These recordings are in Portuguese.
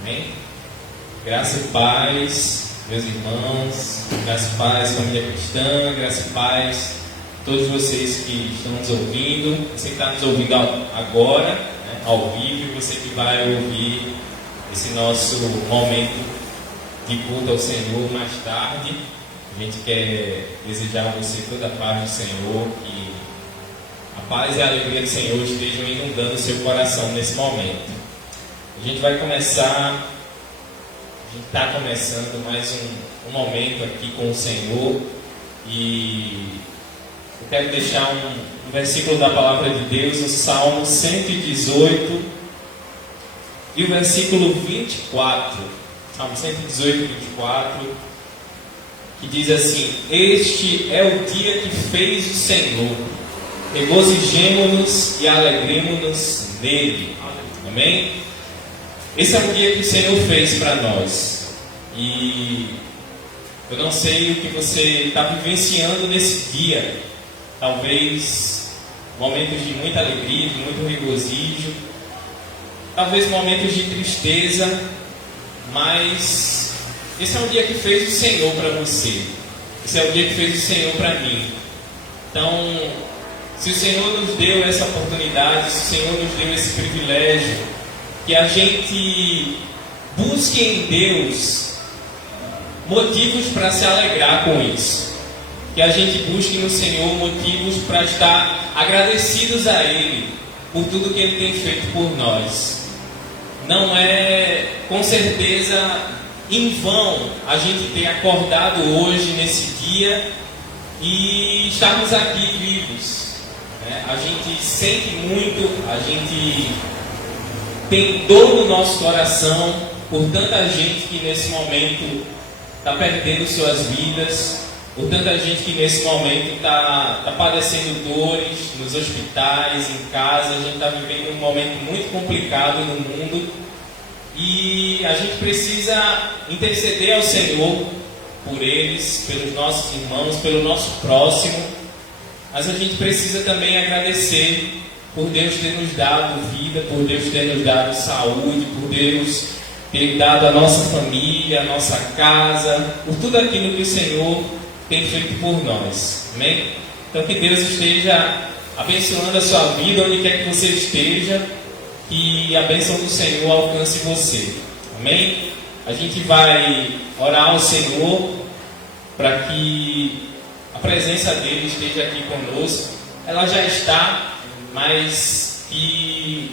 Amém? Graça e paz, meus irmãos, graça e paz, família cristã, graça e paz, todos vocês que estão nos ouvindo, você que está nos ouvindo agora, né, ao vivo, e você que vai ouvir esse nosso momento de culto ao Senhor mais tarde. A gente quer desejar a você toda a paz do Senhor, que a paz e a alegria do Senhor estejam inundando o seu coração nesse momento. A gente vai começar, a gente está começando mais um momento aqui com o Senhor, e eu quero deixar um versículo da palavra de Deus, o Salmo 118 e o versículo 24, Salmo 118, 24, que diz assim: este é o dia que fez o Senhor, regozijemo-nos e alegremo-nos nele. Amém? Esse é o dia que o Senhor fez para nós, e eu não sei o que você está vivenciando nesse dia. Talvez momentos de muita alegria, de muito regozijo, talvez momentos de tristeza, mas esse é o dia que fez o Senhor para você. Esse é o dia que fez o Senhor para mim. Então, se o Senhor nos deu essa oportunidade, se o Senhor nos deu esse privilégio, que a gente busque em Deus motivos para se alegrar com isso. Que a gente busque no Senhor motivos para estar agradecidos a Ele por tudo que Ele tem feito por nós. Não é, com certeza, em vão a gente ter acordado hoje, nesse dia, e estarmos aqui vivos. A gente sente muito, a gente tem dor no nosso coração por tanta gente que nesse momento está perdendo suas vidas, por tanta gente que nesse momento está padecendo dores nos hospitais, em casa. A gente está vivendo um momento muito complicado no mundo, e a gente precisa interceder ao Senhor por eles, pelos nossos irmãos, pelo nosso próximo, mas a gente precisa também agradecer por Deus ter nos dado vida, por Deus ter nos dado saúde, por Deus ter dado a nossa família, a nossa casa, por tudo aquilo que o Senhor tem feito por nós. Amém? Então que Deus esteja abençoando a sua vida, onde quer que você esteja, que a bênção do Senhor alcance você. Amém? A gente vai orar ao Senhor para que a presença dele esteja aqui conosco. Ela já está, mas que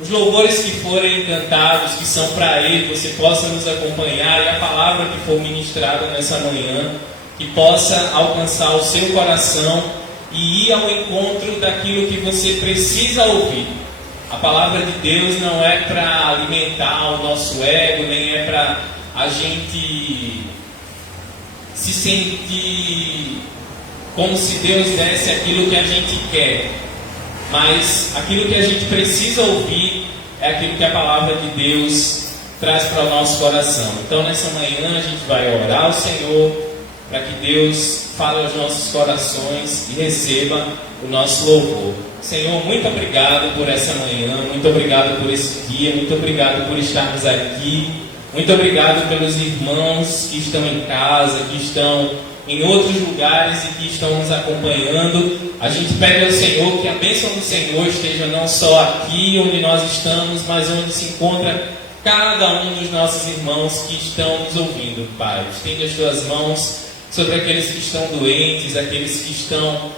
os louvores que forem cantados, que são para Ele, você possa nos acompanhar, e a palavra que for ministrada nessa manhã, que possa alcançar o seu coração e ir ao encontro daquilo que você precisa ouvir. A palavra de Deus não é para alimentar o nosso ego, nem é para a gente se sentir como se Deus desse aquilo que a gente quer. Mas aquilo que a gente precisa ouvir é aquilo que a palavra de Deus traz para o nosso coração. Então, nessa manhã, a gente vai orar ao Senhor para que Deus fale aos nossos corações e receba o nosso louvor. Senhor, muito obrigado por essa manhã, muito obrigado por esse dia, muito obrigado por estarmos aqui, muito obrigado pelos irmãos que estão em casa, que estão em outros lugares e que estão nos acompanhando. A gente pede ao Senhor que a bênção do Senhor esteja não só aqui onde nós estamos, mas onde se encontra cada um dos nossos irmãos que estão nos ouvindo, Pai. Estende as tuas mãos sobre aqueles que estão doentes, aqueles que estão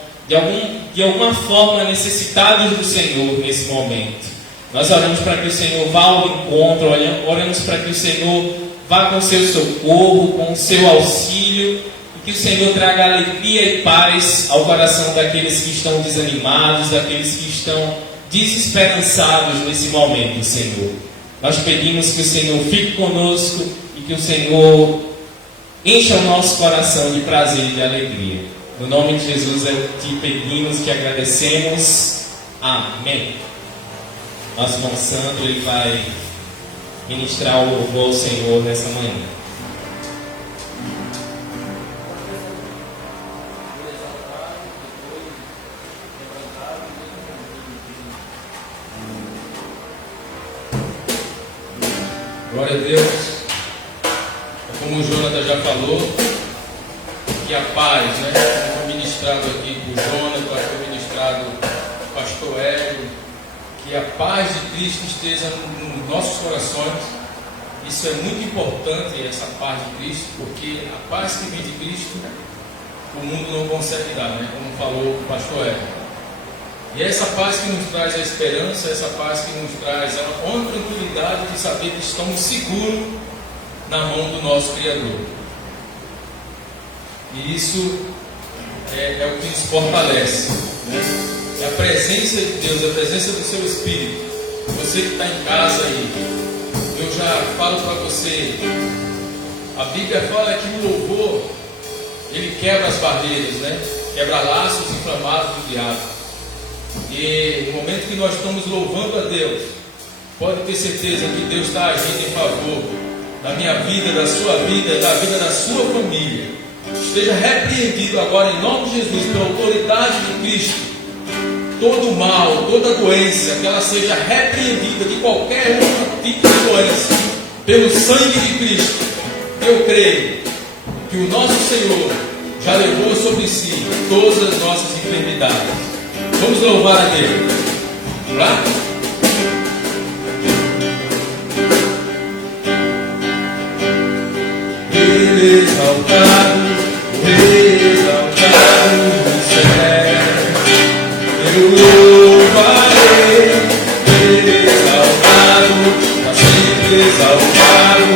de alguma forma necessitados do Senhor nesse momento. Nós oramos para que o Senhor vá ao encontro, oramos para que o Senhor vá com o seu socorro, com o seu auxílio, que o Senhor traga alegria e paz ao coração daqueles que estão desanimados, daqueles que estão desesperançados nesse momento, Senhor. Nós pedimos que o Senhor fique conosco e que o Senhor encha o nosso coração de prazer e de alegria. No nome de Jesus é te pedimos, que agradecemos. Amém. Nosso irmão Santo, ele vai ministrar o louvor ao Senhor nessa manhã. Glória a Deus. Como o Jonathan já falou, que a paz, né? Como foi ministrado aqui por Jonathan, foi ministrado por pastor Hélio, que a paz de Cristo esteja nos nossos corações. Isso é muito importante, essa paz de Cristo, porque a paz que vem de Cristo, o mundo não consegue dar, né? Como falou o pastor Hélio. E é essa paz que nos traz a esperança, essa paz que nos traz a tranquilidade de saber que estamos seguros na mão do nosso Criador. E isso é o que nos fortalece, né? É a presença de Deus, a presença do seu Espírito. Você que está em casa aí, eu já falo para você, a Bíblia fala que o louvor, ele quebra as barreiras, né? Quebra laços inflamados do diabo. E no momento que nós estamos louvando a Deus, pode ter certeza que Deus está agindo em favor da minha vida, da sua vida, da vida da sua família. Esteja repreendido agora em nome de Jesus, pela autoridade de Cristo, todo mal, toda doença, que ela seja repreendida de qualquer outro tipo de doença, pelo sangue de Cristo. Eu creio que o nosso Senhor já levou sobre si todas as nossas enfermidades. Vamos louvar a Deus. Vamos lá? Exaltado no céu, eu louvarei. Exaltado, para sempre exaltado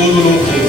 seu nome.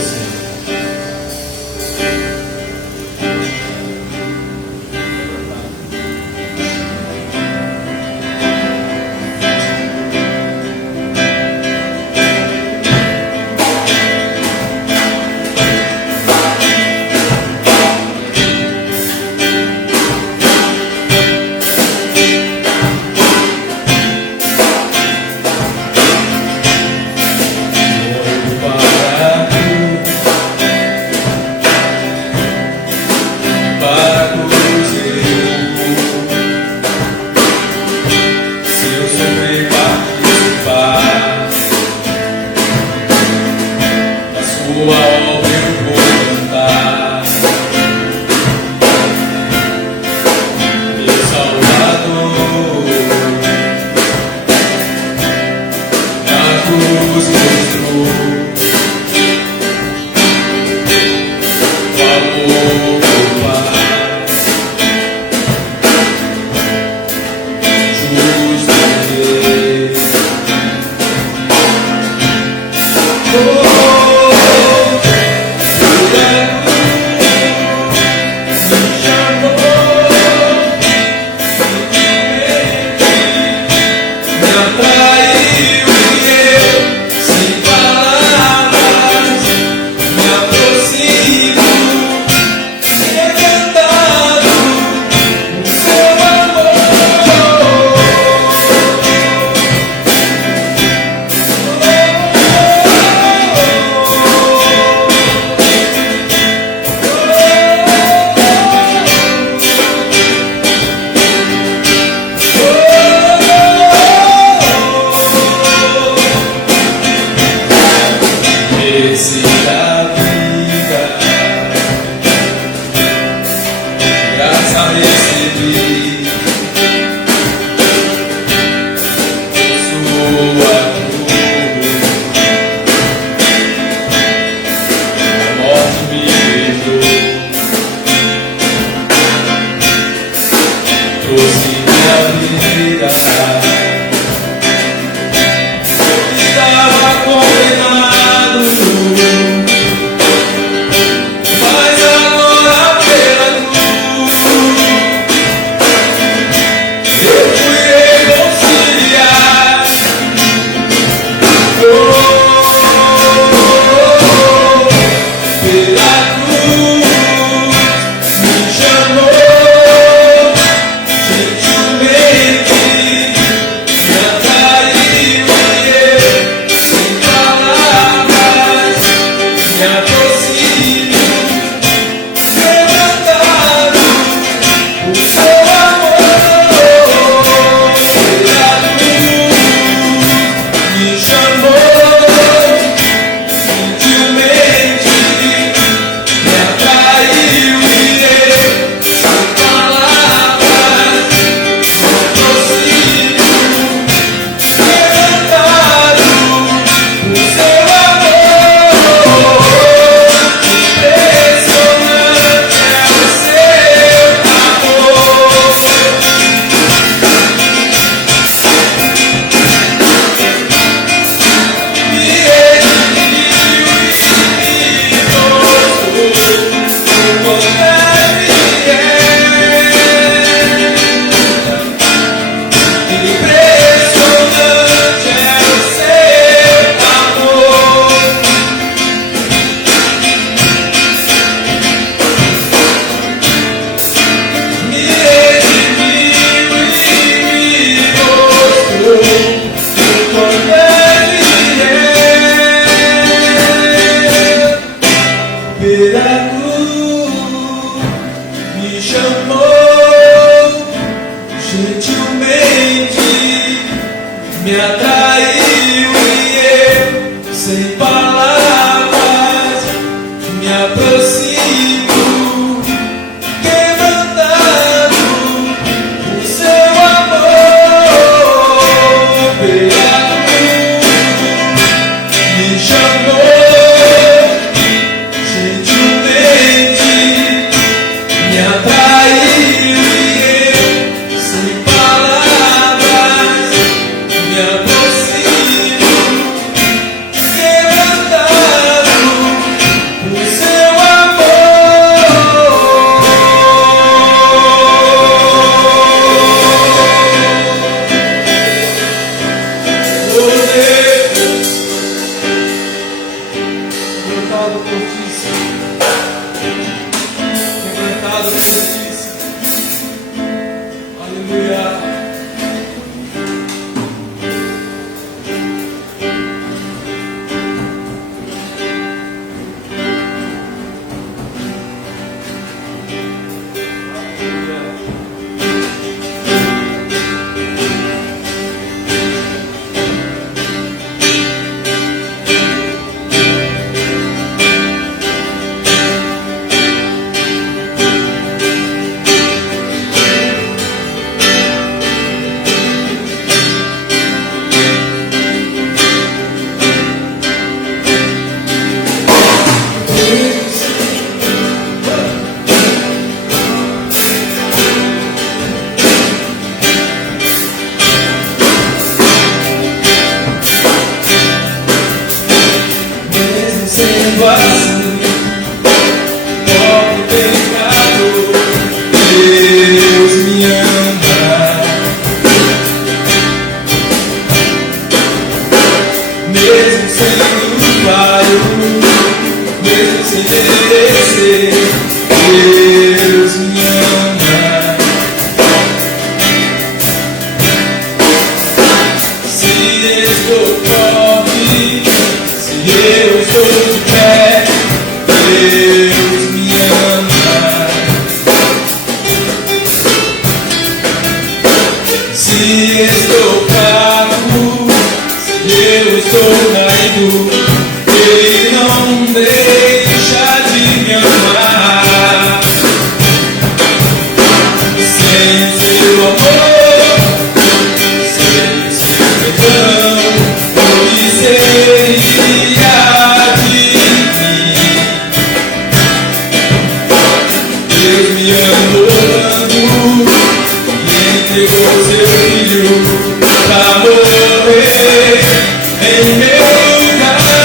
Em meu lugar.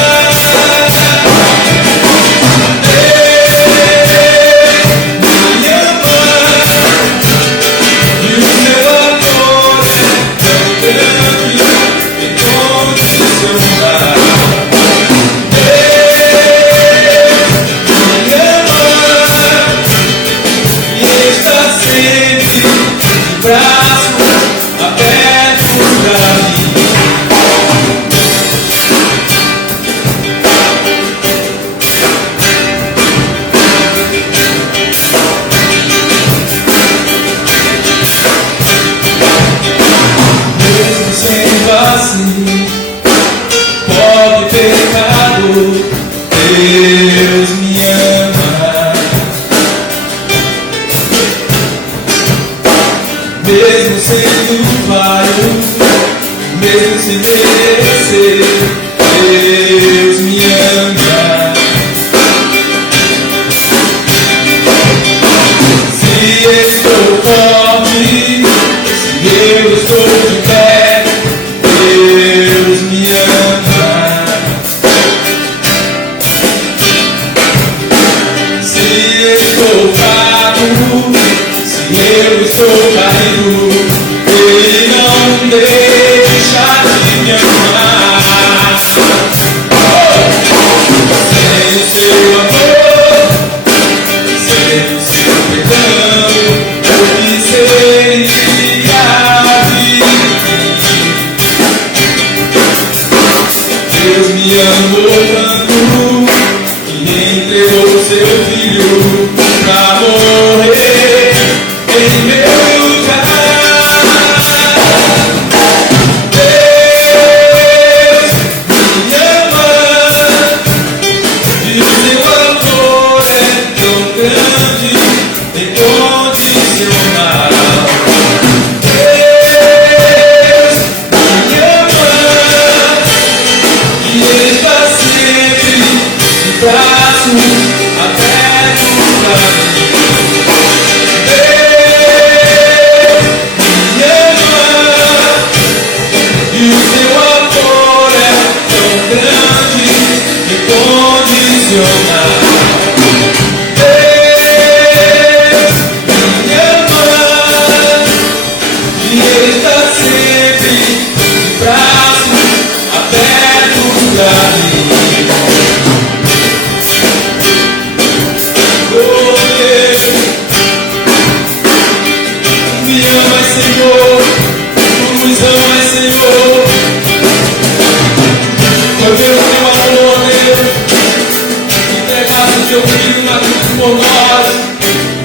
morrido na cruz por nós,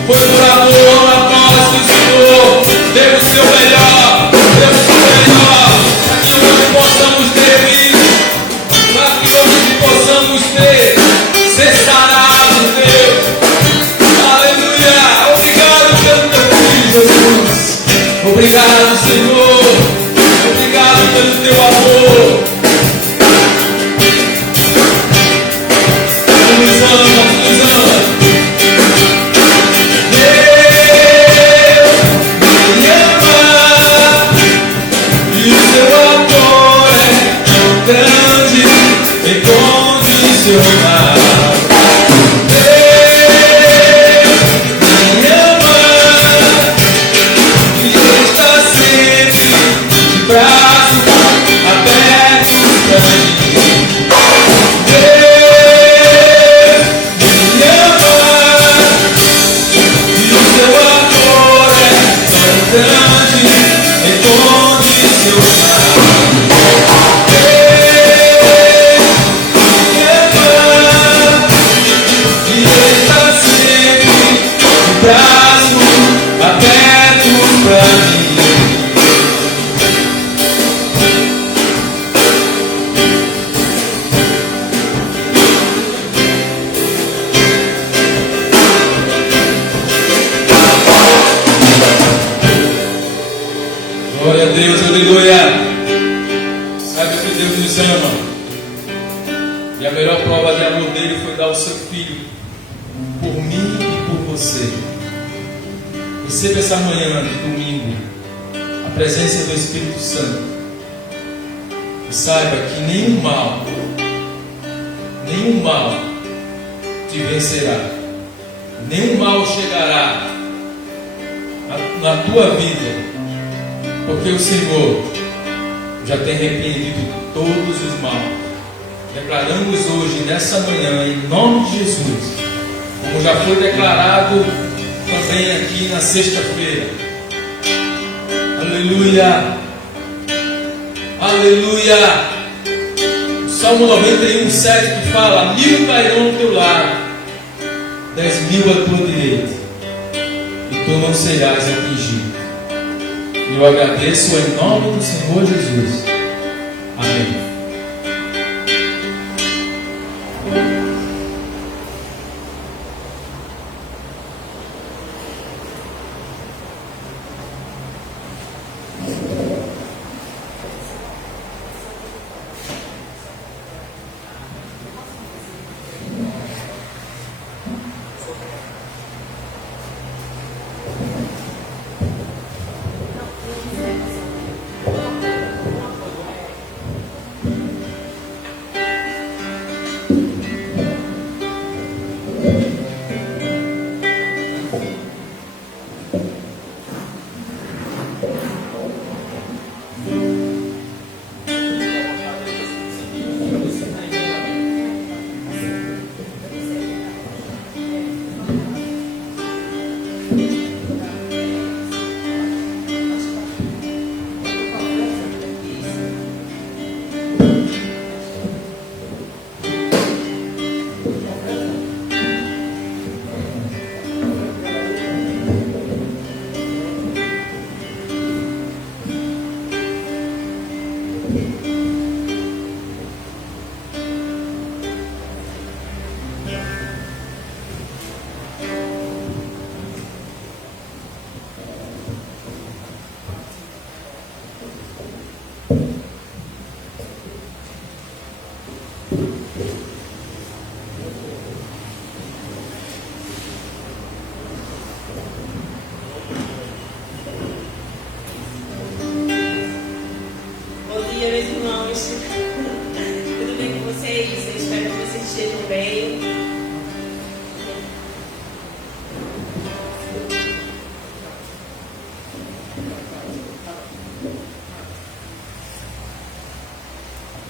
foi por amor a nós, nos ensinou, deu o seu melhor, para que hoje possamos ter isso, para que hoje possamos ter, ser sarados, Deus. Aleluia! Obrigado pelo teu filho, Jesus. Obrigado, Senhor. Obrigado pelo teu amor. Nos ama, nos ama. Deus me ama e o seu amor é tão grande, incondicional. Glória a Deus, aleluia. Sabe que Deus nos ama. E a melhor prova de amor dele foi dar o seu filho por mim e por você. Receba essa manhã de domingo a presença do Espírito Santo. E saiba que nenhum mal te vencerá. Nenhum mal chegará na tua vida. Porque o Senhor já tem repreendido todos os maus. Declaramos hoje, nessa manhã, em nome de Jesus, como já foi declarado também aqui na sexta-feira. Aleluia! Aleluia! O Salmo 91:7 que fala: 1000 cairão ao teu lado, 10.000 à tua direita, e tu não serás atingido. Eu agradeço em nome do Senhor Jesus. Amém.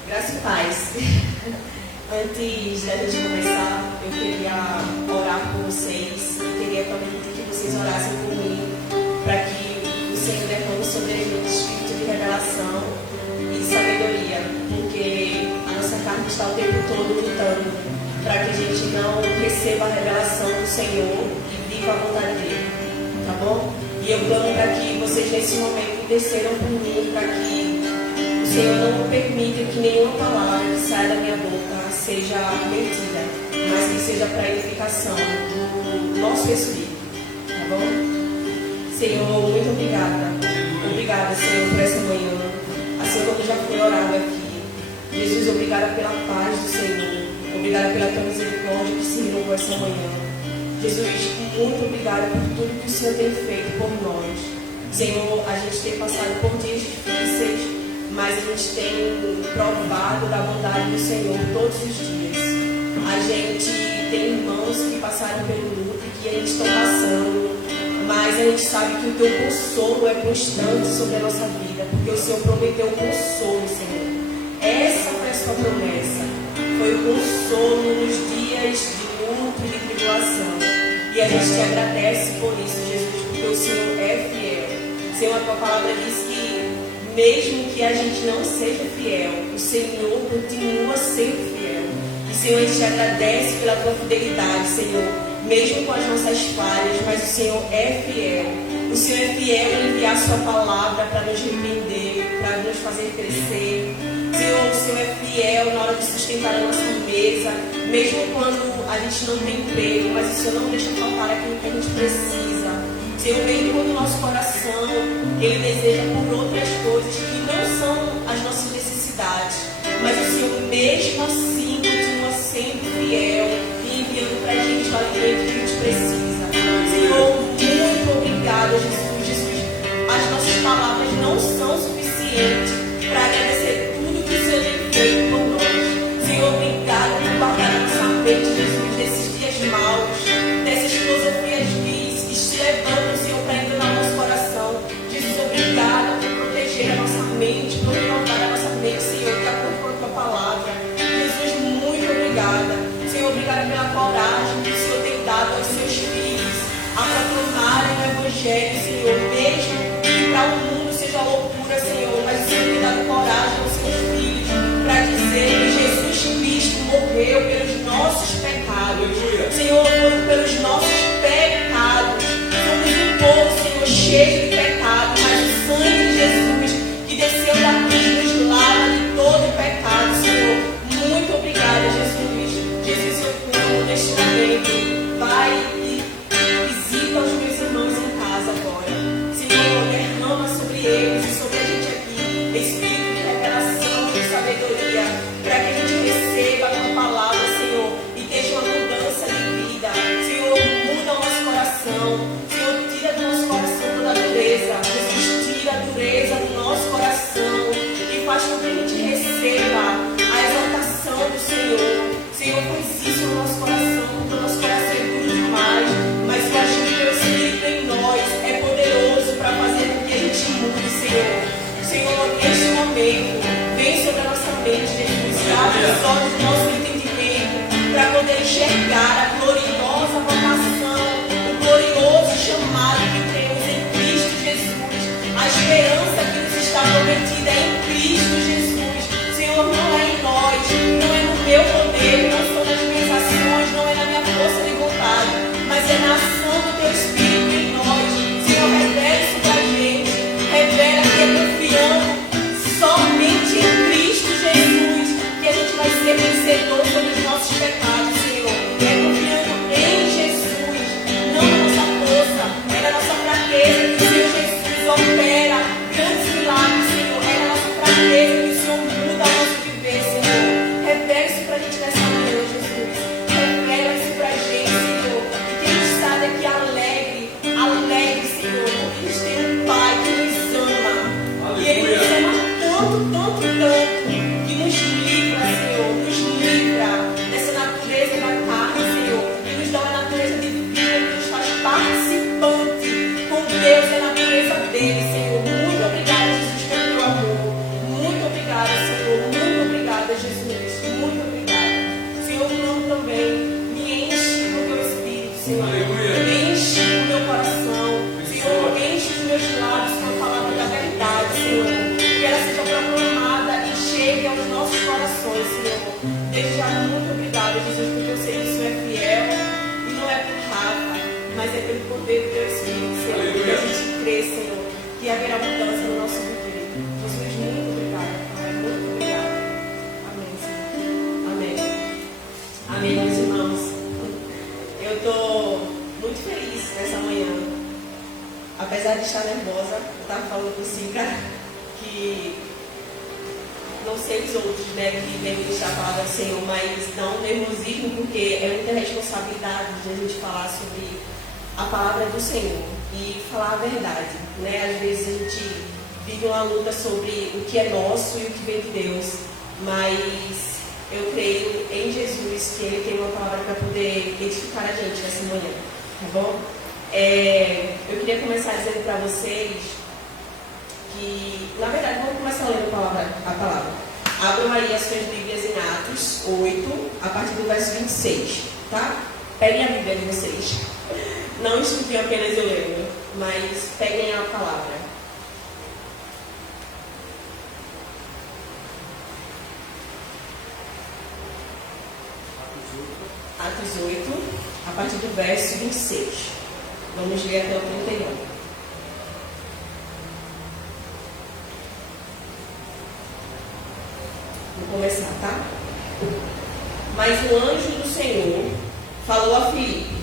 Graça e paz. Antes da gente começar, eu queria orar por vocês e queria também pedir que vocês orassem por mim, para que o Senhor derrame sobre a gente espírito de revelação e sabedoria, porque a nossa carne está o tempo todo lutando para que a gente não receba a revelação do Senhor e viva a vontade dele, tá bom? E eu clamo para que vocês nesse momento intercedam por mim, para que o Senhor não permita que nenhuma palavra que saia da minha boca seja mentira, mas que seja para edificação do nosso espírito, tá bom? Senhor, muito obrigada. Obrigada, Senhor, por essa manhã. Assim como já foi orado aqui. Jesus, obrigada pela paz do Senhor. Obrigada pela tua misericórdia que se renovou essa manhã. Jesus, muito obrigada por tudo que o Senhor tem feito por nós. Senhor, a gente tem passado por dias difíceis, mas a gente tem provado da bondade do Senhor todos os dias. A gente tem irmãos que passaram pelo luto e que a gente está passando, mas a gente sabe que o teu consolo é constante sobre a nossa vida, porque o Senhor prometeu o consolo, Senhor. Essa foi a sua promessa, foi o consolo nos dias de luto e de tribulação. E a gente te agradece por isso, Jesus, porque o Senhor é fiel. Senhor, a tua palavra diz que mesmo que a gente não seja fiel, o Senhor continua sendo fiel. E, Senhor, a gente te agradece pela tua fidelidade, Senhor, mesmo com as nossas falhas, mas o Senhor é fiel. O Senhor é fiel em enviar a sua palavra para nos repreender, para nos fazer crescer. Senhor, o Senhor é fiel na hora de sustentar a nossa mesa, mesmo quando a gente não tem emprego, mas o Senhor não deixa faltar aquilo que a gente precisa. Senhor, mesmo quando o nosso coração ele deseja por outras coisas que não são as nossas necessidades, mas o Senhor mesmo assim continua sendo fiel e enviando para a gente o alimento que a gente precisa. Senhor, muito obrigada, Jesus. Jesus, as nossas palavras não são suficientes para agradecer tudo que o Senhor tem feito por nós. Senhor, obrigada por guardar a nossa mente, Jesus, desses dias maus, dessas filosofias que se levantam, Senhor, para entrar no nosso coração. Jesus, obrigada por proteger a nossa mente, por guardar a nossa mente, Senhor, de acordo com a tua palavra. Jesus, muito obrigada. Senhor, obrigada pela coragem que o Senhor tem dado aos seus filhos a proclamarem o Evangelho, Senhor, mesmo que para o mundo seja loucura, Senhor, mas o Senhor tem dado coragem aos seus filhos para dizer que Jesus Cristo morreu pelos nossos pecados. Senhor, foi pelos nossos pecados. Somos um povo, Senhor, cheio de pecado, mas o sangue de Jesus que desceu da cruz nos lava de todo o pecado, Senhor. Muito obrigada, Jesus. Jesus, eu clamo neste momento. Vai e visita os meus irmãos em casa agora. Senhor, derrama sobre eles e sobre a gente aqui espírito de revelação, de sabedoria, para que a gente receba a tua palavra, Senhor, e esteja uma mudança de vida. Senhor, muda o nosso coração. Senhor, tira do nosso coração toda a dureza. Jesus, tira a dureza do nosso coração e faz com que a gente receba a exaltação do Senhor. Senhor, faz isso no nosso coração, porque o nosso coração é duro demais, mas eu acho que o teu Espírito em nós é poderoso para fazer com que a gente mude, Senhor. Senhor, neste momento, vem sobre a nossa mente, Jesus, e abre os olhos do nosso entendimento para poder enxergar a gloriosa vocação, o glorioso chamado que temos em Cristo Jesus, a esperança que nos está prometida em Cristo Jesus. Senhor, não é em nós, não é no meu poder, não são nas minhas ações, não é na minha força de vontade, mas é na ação do teu Espírito em nós. Senhor, revela isso para a gente, revela que é confiando somente em Cristo Jesus que a gente vai ser vencedor sobre os nossos pecados, Senhor. É confiando em Jesus, não na nossa força, é na nossa fraqueza que o Senhor Jesus opera grandes milagres, Senhor. É na nossa fraqueza que o Senhor muda o nosso viver, Senhor. Revela isso pra gente nessa manhã, Jesus. Revela isso pra gente, Senhor. E que a gente saia daqui alegre, Senhor. Porque a gente tem um Pai que nos ama. E Ele nos ama tanto, que nos livra, Senhor. Nos livra dessa natureza da carne, Senhor. E nos dá uma natureza divina que nos faz participante com Deus e a natureza dele, Senhor. Muito obrigada, Jesus, pelo teu amor. Muito obrigada, Senhor. Muito obrigada, Jesus. Muito obrigada. Senhor, eu também. Me enche com o teu Espírito, Senhor. Me enche o meu coração. Senhor, enche os meus lábios com a palavra da verdade, Senhor. Que ela seja proclamada e chegue aos nossos corações, Senhor. Desde já, muito obrigada, Jesus, porque o muito feliz nessa manhã. Apesar de estar nervosa, eu estava falando com o Sica que não sei os outros, né, que devem estar a palavra do Senhor, mas dá um nervosismo porque é muita responsabilidade de a gente falar sobre a palavra do Senhor e falar a verdade, né? Às vezes a gente vive uma luta sobre o que é nosso e o que vem de Deus, mas eu creio em Jesus que Ele tem uma palavra para poder edificar a gente nessa manhã, tá bom? Eu queria começar dizendo para vocês que, na verdade, vamos começar lendo a palavra. Abram aí as suas Bíblias em Atos 8, a partir do verso 26, tá? Peguem a Bíblia de vocês. Não estudem apenas eu lendo, mas peguem a palavra. Atos 8, a partir do verso 26. Vamos ler até o 31. Vou começar, tá? Mas o anjo do Senhor falou a Filipe: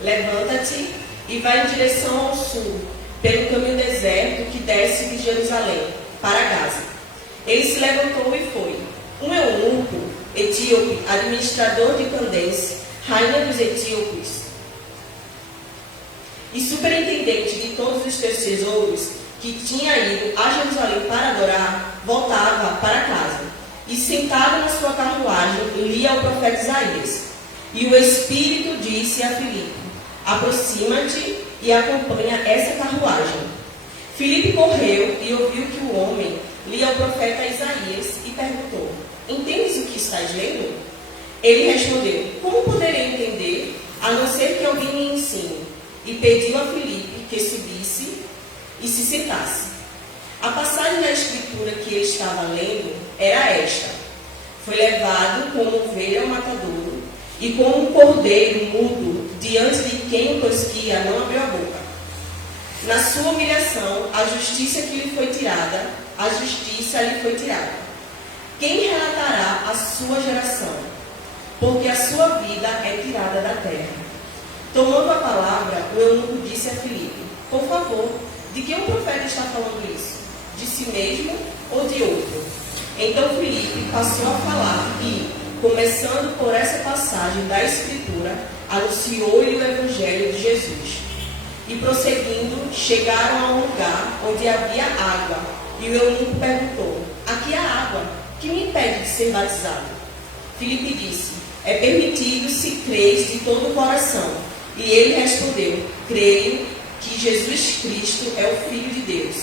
levanta-te e vai em direção ao sul, pelo caminho deserto que desce de Jerusalém para Gaza. Ele se levantou e foi. Um eunuco etíope, administrador de Candace, rainha dos etíopes, e superintendente de todos os teus tesouros, que tinha ido a Jerusalém para adorar, voltava para casa, e sentado na sua carruagem, lia o profeta Isaías. E o Espírito disse a Filipe: aproxima-te e acompanha essa carruagem. Filipe correu e ouviu que o homem lia o profeta Isaías e perguntou: entendes o que estás lendo? Ele respondeu: como poderei entender, a não ser que alguém me ensine? E pediu a Filipe que subisse e se sentasse. A passagem da escritura que ele estava lendo era esta: foi levado como ovelha ao matadouro, e como um cordeiro mudo diante de quem o tosquia não abriu a boca. Na sua humilhação, a justiça que lhe foi tirada, a justiça lhe foi tirada. Quem relatará a sua geração? Porque a sua vida é tirada da terra. Tomando a palavra, o eunuco disse a Filipe: por favor, de que um profeta está falando isso? De si mesmo ou de outro? Então Filipe passou a falar e, começando por essa passagem da Escritura, anunciou-lhe o Evangelho de Jesus. E prosseguindo, chegaram a um lugar onde havia água, e o eunuco perguntou: aqui há água, que me impede de ser batizado? Filipe disse: é permitido se creis de todo o coração. E ele respondeu: creio que Jesus Cristo é o Filho de Deus.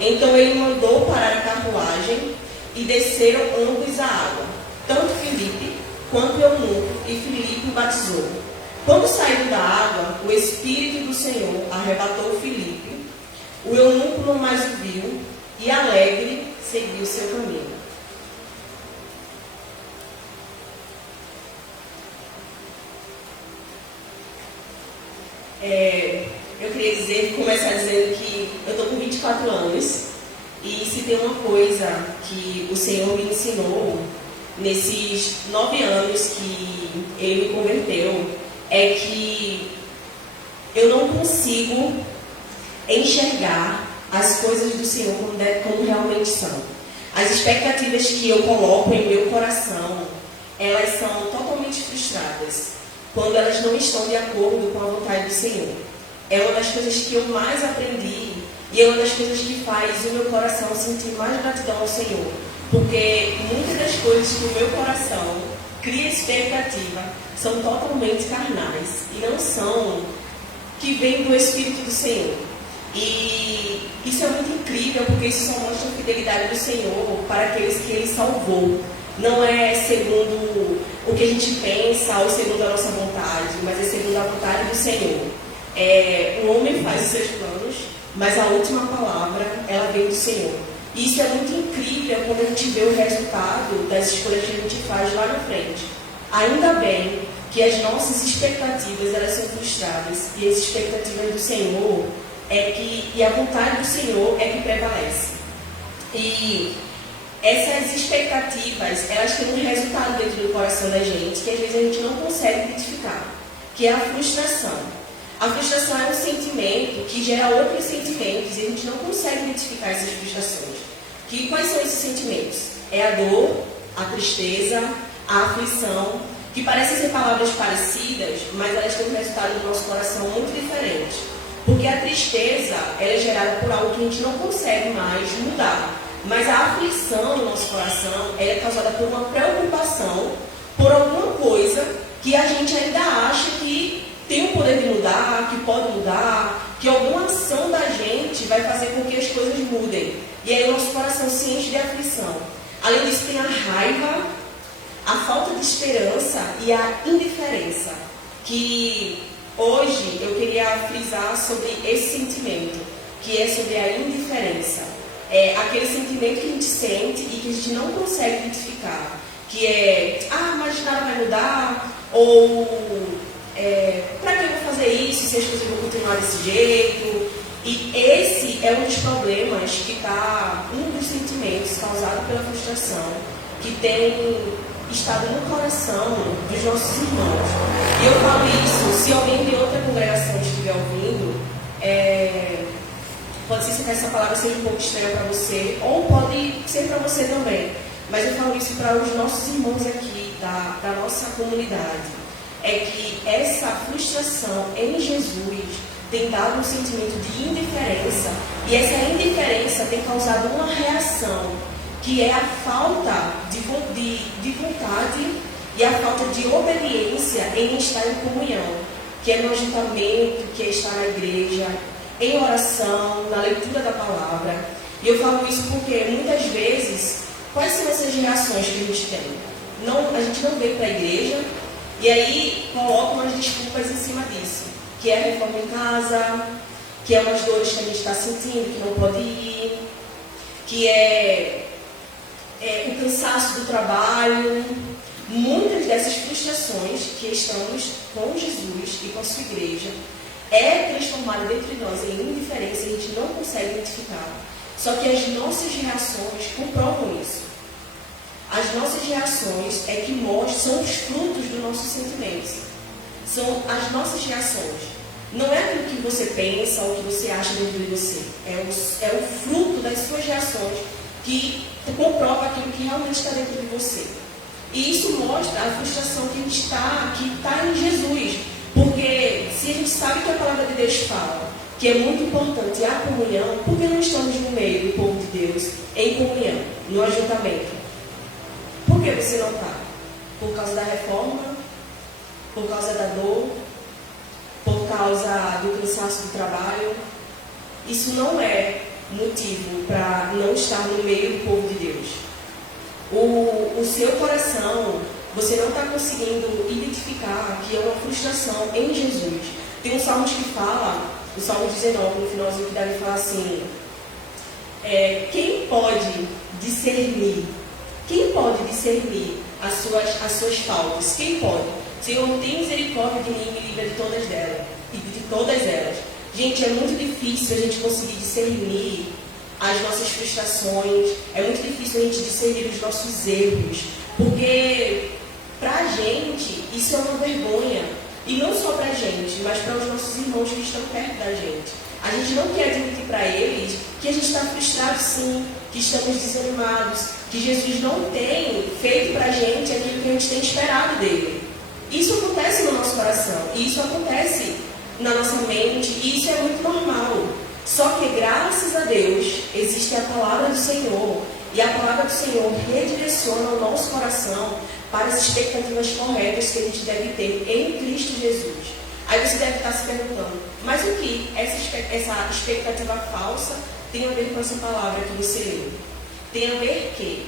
Então ele mandou parar a carruagem e desceram ambos a água, tanto Filipe quanto o eunuco, e Filipe o batizou. Quando saíram da água, o Espírito do Senhor arrebatou Filipe. O eunuco não mais o viu e, alegre, seguiu seu caminho. Eu queria começar dizendo que eu estou com 24 anos e se tem uma coisa que o Senhor me ensinou nesses 9 anos que Ele me converteu, é que eu não consigo enxergar as coisas do Senhor como realmente são. As expectativas que eu coloco em meu coração, elas são totalmente frustradas quando elas não estão de acordo com a vontade do Senhor. É uma das coisas que eu mais aprendi e é uma das coisas que faz o meu coração sentir mais gratidão ao Senhor. Porque muitas das coisas que o meu coração cria expectativa são totalmente carnais e não são que vêm do Espírito do Senhor. E isso é muito incrível, porque isso só mostra a fidelidade do Senhor para aqueles que Ele salvou. Não é segundo o que a gente pensa ou segundo a nossa vontade, mas é segundo a vontade do Senhor. O homem faz os seus planos, mas a última palavra, ela vem do Senhor. E isso é muito incrível quando a gente vê o resultado das escolhas que a gente faz lá na frente. Ainda bem que as nossas expectativas, elas são frustradas, e as expectativas do Senhor e a vontade do Senhor é que prevalece. E essas expectativas, elas têm um resultado dentro do coração da gente, que às vezes a gente não consegue identificar, que é a frustração. A frustração é um sentimento que gera outros sentimentos e a gente não consegue identificar essas frustrações. Quais são esses sentimentos? É a dor, a tristeza, a aflição, que parecem ser palavras parecidas, mas elas têm um resultado no nosso coração muito diferente. Porque a tristeza ela é gerada por algo que a gente não consegue mais mudar. Mas a aflição no nosso coração ela é causada por uma preocupação, por alguma coisa que a gente ainda acha que tem o poder de mudar, que pode mudar, que alguma ação da gente vai fazer com que as coisas mudem. E aí o nosso coração se enche de aflição. Além disso, tem a raiva, a falta de esperança e a indiferença. Que hoje eu queria frisar sobre esse sentimento, que é sobre a indiferença. É aquele sentimento que a gente sente e que a gente não consegue identificar. Que é, mas nada vai mudar, ou para que eu vou fazer isso se as coisas vão continuar desse jeito? E esse é um dos problemas que está, um dos sentimentos causados pela frustração, que tem estado no coração dos nossos irmãos. E eu falo isso, se alguém de outra congregação estiver ouvindo, pode ser que essa palavra seja um pouco estranha para você, ou pode ser para você também. Mas eu falo isso para os nossos irmãos aqui, da nossa comunidade. É que essa frustração em Jesus tem dado um sentimento de indiferença, e essa indiferença tem causado uma reação, que é a falta de vontade e a falta de obediência em estar em comunhão, que é no ajuntamento, que é estar na igreja, em oração, na leitura da palavra. E eu falo isso porque muitas vezes, quais são essas reações que a gente tem? A gente não veio para a igreja e aí coloca umas desculpas em cima disso, que é a reforma em casa, que é umas dores que a gente está sentindo, que não pode ir, que é o cansaço do trabalho. Muitas dessas frustrações que estamos com Jesus e com a sua igreja é transformada dentro de nós em indiferença e a gente não consegue identificar. Só que as nossas reações comprovam isso. As nossas reações é que são os frutos dos nossos sentimentos. São as nossas reações. Não é aquilo que você pensa ou que você acha dentro de você. É o fruto das suas reações que comprova aquilo que realmente está dentro de você. E isso mostra a frustração que está em Jesus. Porque se a gente sabe que a palavra de Deus fala que é muito importante a comunhão, por que não estamos no meio do povo de Deus em comunhão, no ajuntamento? Por que você não está? Por causa da reforma? Por causa da dor? Por causa do cansaço do trabalho? Isso não é motivo para não estar no meio do povo de Deus. O seu coração, você não está conseguindo identificar que é uma frustração em Jesus. Tem um salmo que fala, o Salmo 19, no finalzinho, que Davi fala assim, quem pode discernir? Quem pode discernir as suas faltas? Quem pode? Senhor, tem misericórdia de mim e me livra de todas elas. Gente, é muito difícil a gente conseguir discernir as nossas frustrações, é muito difícil a gente discernir os nossos erros, porque pra gente isso é uma vergonha. E não só pra gente, mas para os nossos irmãos que estão perto da gente. A gente não quer admitir para eles que a gente está frustrado sim, que estamos desanimados, que Jesus não tem feito para a gente aquilo que a gente tem esperado dele. Isso acontece no nosso coração, e isso acontece na nossa mente, e isso é muito normal. Só que graças a Deus existe a palavra do Senhor, e a palavra do Senhor redireciona o nosso coração para as expectativas corretas que a gente deve ter em Cristo Jesus. Aí você deve estar se perguntando, mas o que essa expectativa falsa tem a ver com essa palavra que você leu? Tem a ver que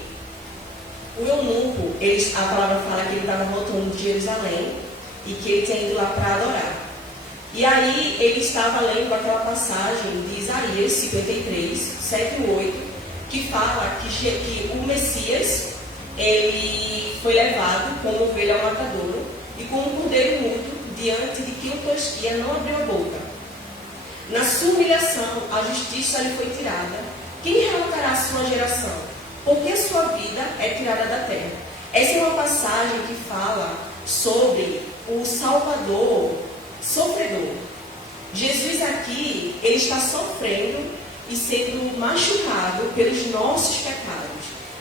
o eunuco, a palavra fala que ele estava voltando de Jerusalém e que ele tinha ido lá para adorar. E aí ele estava lendo aquela passagem de Isaías 53, 7 e 8, que fala que o Messias ele foi levado como ovelha ao matadouro e como um cordeiro mudo diante de quem o tosquia não abriu a boca. Na sua humilhação, a justiça lhe foi tirada. Quem relatará a sua geração? Porque sua vida é tirada da terra. Essa é uma passagem que fala sobre o Salvador sofredor. Jesus aqui, ele está sofrendo e sendo machucado pelos nossos pecados.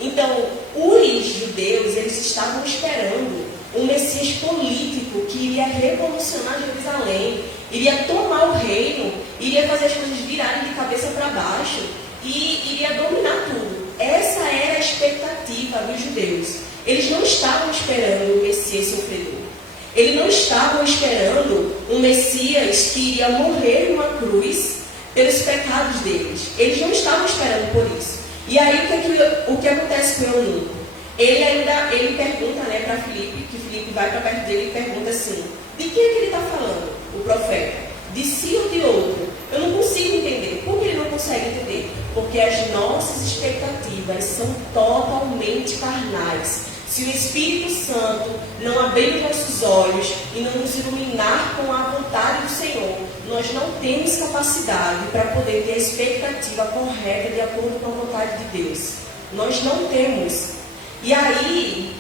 Então, os judeus, eles estavam esperando um Messias político que iria revolucionar Jerusalém, iria tomar o reino, iria fazer as coisas virarem de cabeça para baixo e iria dominar tudo. Essa era a expectativa dos judeus. Eles não estavam esperando um Messias sofredor. Eles não estavam esperando um Messias que iria morrer numa cruz pelos pecados deles. Eles não estavam esperando por isso. E aí o que acontece com o eunuco? Ele pergunta, né, para Filipe, que Filipe vai para perto dele e pergunta assim: de quem é que ele está falando, o profeta? De si ou de outro? Eu não consigo entender. Por que ele não consegue entender? Porque as nossas expectativas são totalmente carnais. Se o Espírito Santo não abrir os nossos olhos e não nos iluminar com a vontade do Senhor, nós não temos capacidade para poder ter a expectativa correta de acordo com a vontade de Deus. Nós não temos. E aí,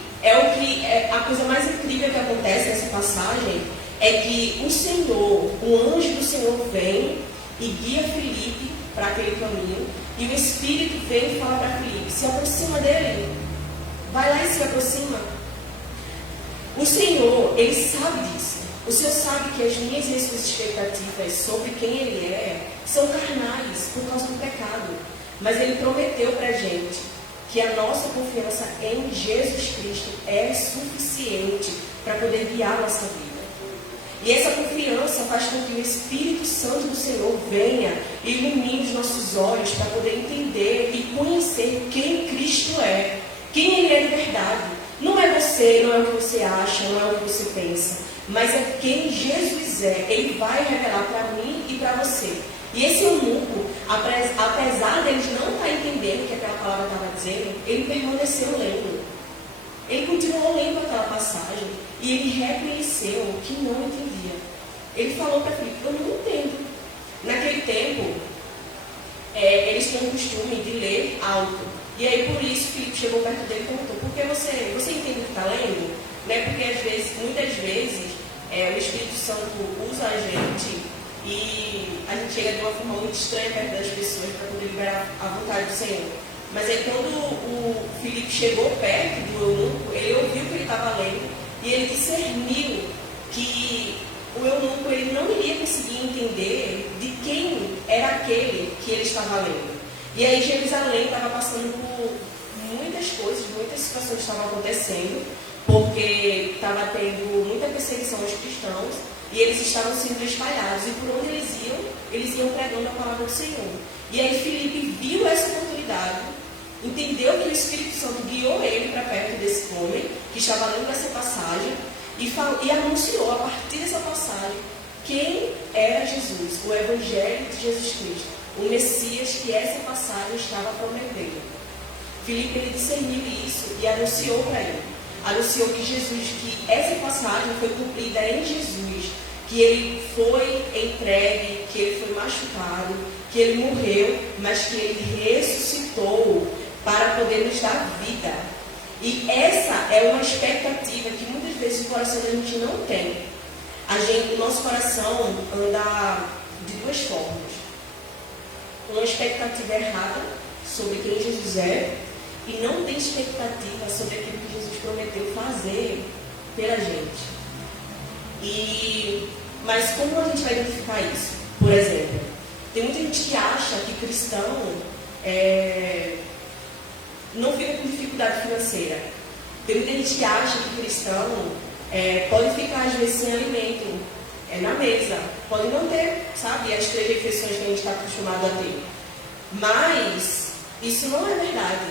a coisa mais incrível que acontece nessa passagem é que o Senhor, o anjo do Senhor vem e guia Filipe para aquele caminho, e o Espírito vem e fala para Filipe: se aproxima dele, vai lá e se aproxima. O Senhor, ele sabe disso. O Senhor sabe que as minhas e as suas expectativas sobre quem Ele é são carnais por causa do pecado. Mas Ele prometeu para a gente que a nossa confiança em Jesus Cristo é suficiente para poder guiar a nossa vida. E essa confiança faz com que o Espírito Santo do Senhor venha e ilumine os nossos olhos para poder entender e conhecer quem Cristo é, quem Ele é de verdade. Não é você, não é o que você acha, não é o que você pensa, mas é quem Jesus é. Ele vai revelar para mim e para você. E esse eunuco, apesar deles não estar entendendo o que aquela palavra estava dizendo, ele permaneceu lendo. Ele continuou lendo aquela passagem e ele reconheceu que não entendia. Ele falou para Filipe: eu não entendo. Naquele tempo, eles tinham o costume de ler alto. E aí, por isso, Filipe chegou perto dele e perguntou: por que você entende o que está lendo? Né? Porque, muitas vezes, o Espírito Santo usa a gente e a gente chega de uma forma muito estranha perto das pessoas para poder liberar a vontade do Senhor. Mas aí, quando o Filipe chegou perto do eunuco, ele ouviu o que ele estava lendo e ele discerniu que o eunuco ele não iria conseguir entender de quem era aquele que ele estava lendo. E aí Jerusalém estava passando por muitas coisas, muitas situações estavam acontecendo, porque estava tendo muita perseguição aos cristãos e eles estavam sendo espalhados. E por onde eles iam pregando a palavra do Senhor. E aí Filipe viu essa oportunidade, entendeu que o Espírito Santo guiou ele para perto desse homem que estava lendo essa passagem e anunciou a partir dessa passagem quem era Jesus, o Evangelho de Jesus Cristo, o Messias que essa passagem estava prometendo. Filipe ele discerniu isso e anunciou para ele. Anunciou que que essa passagem foi cumprida em Jesus, que ele foi entregue, que ele foi machucado, que ele morreu, mas que ele ressuscitou para poder nos dar vida. E essa é uma expectativa que muitas vezes o coração da gente não tem. O nosso coração anda de duas formas. Uma expectativa errada sobre quem Jesus é e não tem expectativa sobre aquilo que Jesus prometeu fazer pela gente. Mas como a gente vai identificar isso? Por exemplo, tem muita gente que acha que cristão não fica com dificuldade financeira. Tem muita gente que acha que cristão pode ficar às vezes sem alimento na mesa. Pode não ter, sabe, as 3 refeições que a gente está acostumado a ter. Mas isso não é verdade.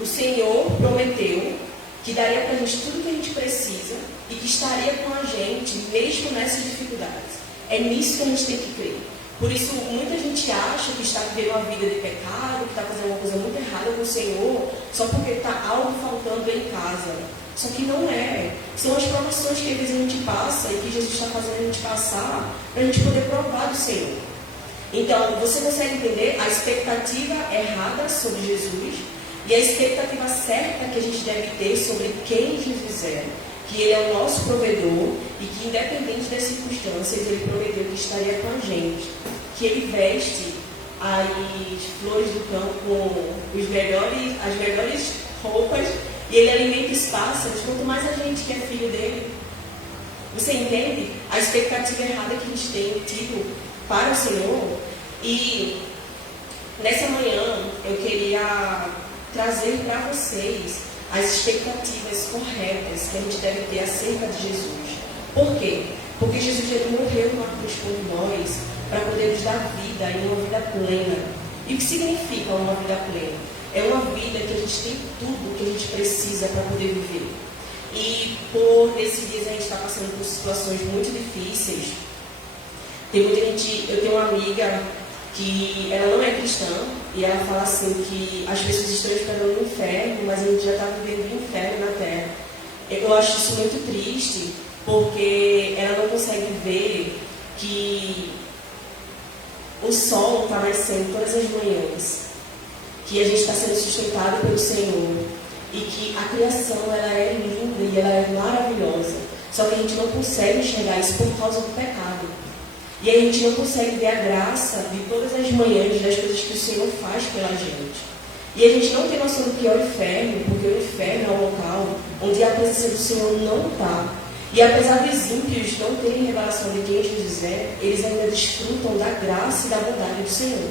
O Senhor prometeu que daria para a gente tudo o que a gente precisa e que estaria com a gente mesmo nessas dificuldades. É nisso que a gente tem que crer. Por isso, muita gente acha que está vivendo uma vida de pecado, que está fazendo uma coisa muito errada com o Senhor, só porque está algo faltando em casa. Só que não é. São as provações que às vezes a gente passa e que Jesus está fazendo a gente passar para a gente poder provar do Senhor. Então, você consegue entender a expectativa errada sobre Jesus e a expectativa certa que a gente deve ter sobre quem Jesus é, que Ele é o nosso provedor e que, independente das circunstâncias, Ele prometeu que estaria com a gente. Que Ele veste as flores do campo com as melhores roupas e Ele alimenta os pássaros, quanto mais a gente que é filho dEle. Você entende a expectativa errada que a gente tem tido para o Senhor? E nessa manhã eu queria trazer para vocês as expectativas corretas que a gente deve ter acerca de Jesus. Por quê? Porque Jesus ele morreu numa cruz por nós para poder nos dar vida e uma vida plena. E o que significa uma vida plena? É uma vida que a gente tem tudo que a gente precisa para poder viver. E por nesses dias a gente está passando por situações muito difíceis. Eu tenho uma amiga que ela não é cristã e ela fala assim que as pessoas estão esperando o inferno, mas a gente já está vivendo o inferno na Terra. Eu acho isso muito triste, porque ela não consegue ver que o sol está nascendo todas as manhãs, que a gente está sendo sustentado pelo Senhor e que a criação ela é linda e ela é maravilhosa, só que a gente não consegue enxergar isso por causa do pecado. E a gente não consegue ver a graça de todas as manhãs das coisas que o Senhor faz pela gente. E a gente não tem noção do que é o inferno, porque o inferno é um local onde a presença do Senhor não está. E apesar dos ímpios não terem revelação de quem Jesus é, eles ainda desfrutam da graça e da bondade do Senhor.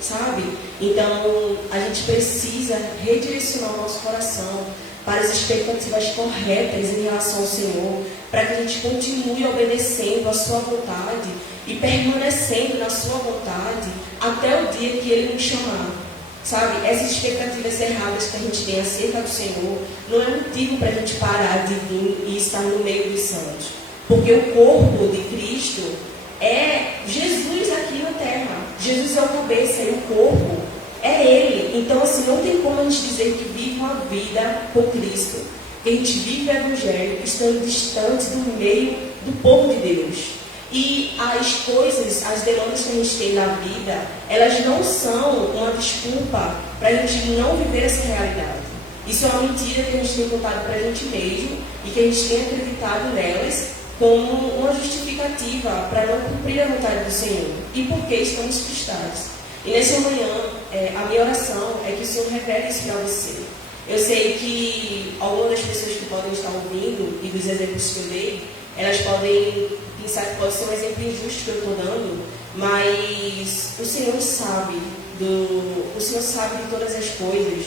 Sabe? Então, a gente precisa redirecionar o nosso coração para as expectativas corretas em relação ao Senhor, para que a gente continue obedecendo a sua vontade e permanecendo na sua vontade até o dia que Ele nos chamar. Sabe, essas expectativas erradas que a gente tem acerca do Senhor não é motivo para a gente parar de vir e estar no meio dos santos. Porque o corpo de Cristo é Jesus aqui na terra. Jesus é o cabeça e o corpo é Ele. Então, assim, não tem como a gente dizer que vive uma vida com Cristo. Que a gente vive o Evangelho estando distante do meio do povo de Deus. E as coisas, as demandas que a gente tem na vida, elas não são uma desculpa para a gente não viver essa realidade. Isso é uma mentira que a gente tem contado para a gente mesmo e que a gente tem acreditado nelas como uma justificativa para não cumprir a vontade do Senhor. E por que estamos frustrados? E nessa manhã, a minha oração é que o Senhor revele isso para você. Eu sei que algumas das pessoas que podem estar ouvindo e dos exemplos que eu dei, elas podem pensar que pode ser um exemplo injusto que eu estou dando, mas o Senhor sabe de todas as coisas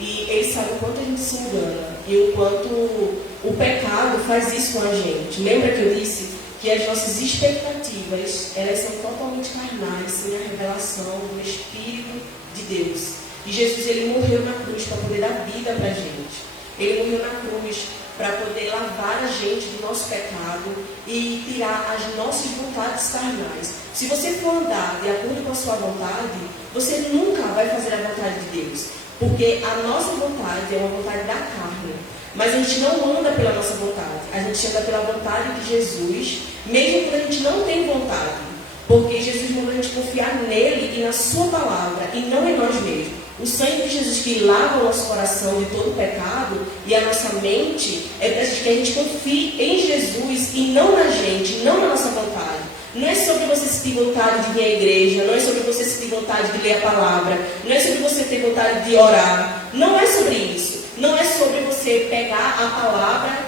e Ele sabe o quanto a gente se engana e o quanto o pecado faz isso com a gente. Lembra que eu disse que as nossas expectativas elas são totalmente carnais, sem a revelação do Espírito de Deus. E Jesus ele morreu na cruz para poder dar vida para a gente. Ele morreu na cruz para poder lavar a gente do nosso pecado e tirar as nossas vontades carnais. Se você for andar de acordo com a sua vontade, você nunca vai fazer a vontade de Deus. Porque a nossa vontade é uma vontade da carne. Mas a gente não anda pela nossa vontade. A gente anda pela vontade de Jesus, mesmo quando a gente não tem vontade. Porque Jesus mandou a gente confiar nele e na sua palavra, e não em nós mesmos. O sangue de Jesus que lava o nosso coração de todo pecado e a nossa mente é para que a gente confie em Jesus e não na gente, não na nossa vontade. Não é sobre você sentir vontade de vir à igreja, não é sobre você sentir vontade de ler a palavra, não é sobre você ter vontade de orar, não é sobre isso. Não é sobre você pegar a palavra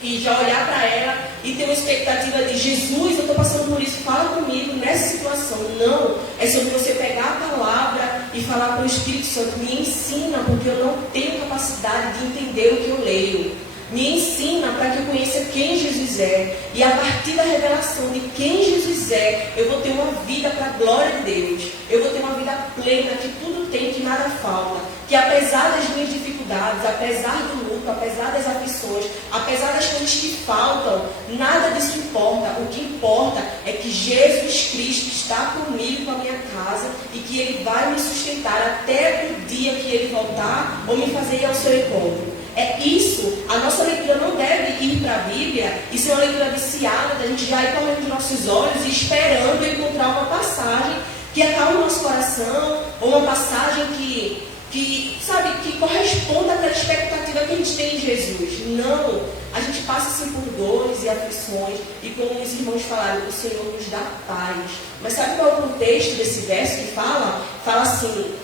e já olhar para ela e ter uma expectativa de Jesus, eu estou passando por isso, fala comigo nessa situação. Não, é sobre você pegar a palavra e falar para o Espírito Santo, me ensina, porque eu não tenho capacidade de entender o que eu leio. Me ensina para que eu conheça quem Jesus é. E a partir da revelação de quem Jesus é, eu vou ter uma vida para a glória de Deus. Eu vou ter uma vida plena, que tudo tem, que nada falta. Que apesar das minhas dificuldades, apesar do luto, apesar das aflições, apesar das coisas que faltam, nada disso importa. O que importa é que Jesus Cristo está comigo, com a minha casa, e que Ele vai me sustentar até o dia que Ele voltar ou me fazer ir ao seu encontro. É isso, a nossa leitura não deve ir para a Bíblia e ser uma leitura viciada, da gente já ir correndo os nossos olhos e esperando encontrar uma passagem que acalme o nosso coração, ou uma passagem que que, sabe, que corresponda àquela expectativa que a gente tem em Jesus. Não, a gente passa assim por dores e aflições, e como os irmãos falaram, o Senhor nos dá paz. Mas sabe qual é o contexto desse verso que fala? Fala assim,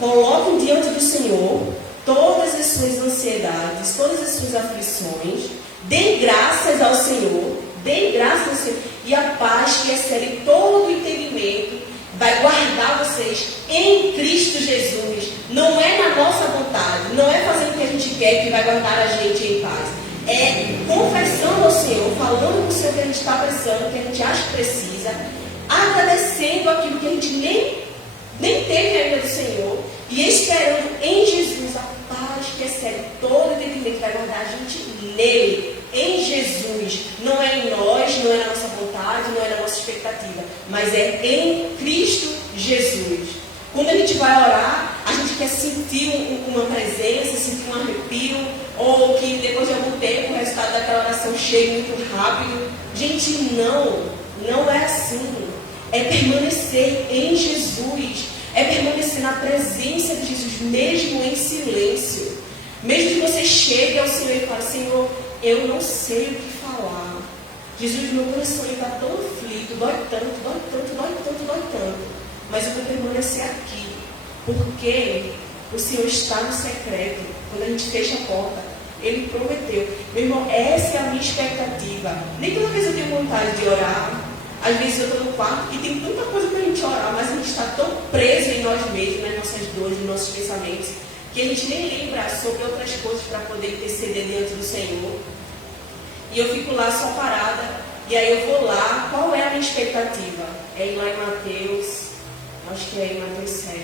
coloquem diante do Senhor todas as suas ansiedades, todas as suas aflições, deem graças ao Senhor, e a paz que excede todo o entendimento vai guardar vocês em Cristo Jesus. Não é na nossa vontade, não é fazendo o que a gente quer que vai guardar a gente em paz. É confessando ao Senhor, falando com o Senhor que a gente está precisando, que a gente acha que precisa, agradecendo aquilo que a gente nem teve ainda do Senhor, e esperando em Jesus a paz que excede todo entendimento, vai guardar a gente nele, em Jesus. Não é em nós, não é na nossa vontade, não é na nossa expectativa, mas é em Cristo Jesus. Quando a gente vai orar, a gente quer sentir uma presença, sentir um arrepio, ou que depois de algum tempo o resultado daquela oração chegue muito rápido. Gente, não é assim. É permanecer em Jesus, é permanecer na presença de Jesus, mesmo em silêncio. Mesmo que você chegue ao Senhor e fale, Senhor, eu não sei o que falar. Jesus, meu coração está tão aflito, dói tanto. Mas eu vou permanecer aqui, porque o Senhor está no secreto. Quando a gente fecha a porta, Ele prometeu. Meu irmão, essa é a minha expectativa. Nem toda vez eu tenho vontade de orar. Às vezes eu estou no quarto e tem tanta coisa para a gente orar, mas a gente está tão preso em nós mesmos, nas nossas dores, nos nossos pensamentos, que a gente nem lembra sobre outras coisas para poder interceder diante do Senhor. E eu fico lá só parada, e aí eu vou lá. Qual é a minha expectativa? É ir lá em Mateus, acho que é em Mateus 7,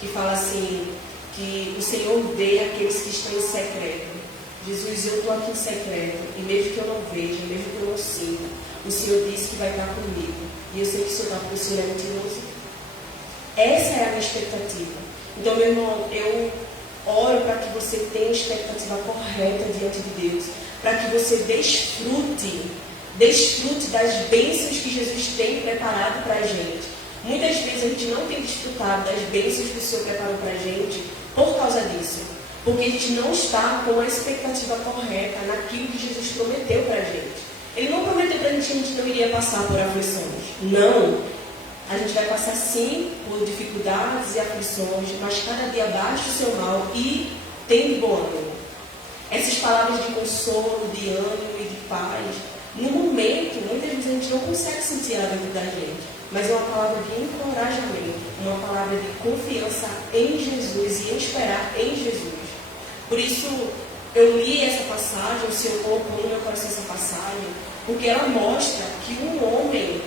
que fala assim, que o Senhor vê aqueles que estão em secreto. Jesus, eu estou aqui em secreto, e mesmo que eu não veja, mesmo que eu não sinta, o Senhor disse que vai estar comigo, e eu sei que o Senhor está porque o Senhor é mentiroso. Essa é a minha expectativa. Então, meu irmão, eu oro para que você tenha a expectativa correta diante de Deus, para que você desfrute das bênçãos que Jesus tem preparado para a gente. Muitas vezes a gente não tem desfrutado das bênçãos que o Senhor preparou para a gente por causa disso, porque a gente não está com a expectativa correta naquilo que Jesus prometeu para a gente. Ele não prometeu para a gente que a gente não iria passar por aflições. Não. A gente vai passar sim por dificuldades e aflições, mas cada dia baixa o seu mal e tem de bom ânimo. Essas palavras de consolo, de ânimo e de paz, no momento, muitas vezes a gente não consegue sentir ela dentro da gente, mas é uma palavra de encorajamento, uma palavra de confiança em Jesus e em esperar em Jesus. Por isso, eu li essa passagem, o Senhor colocou no meu coração essa passagem, porque ela mostra que um homem,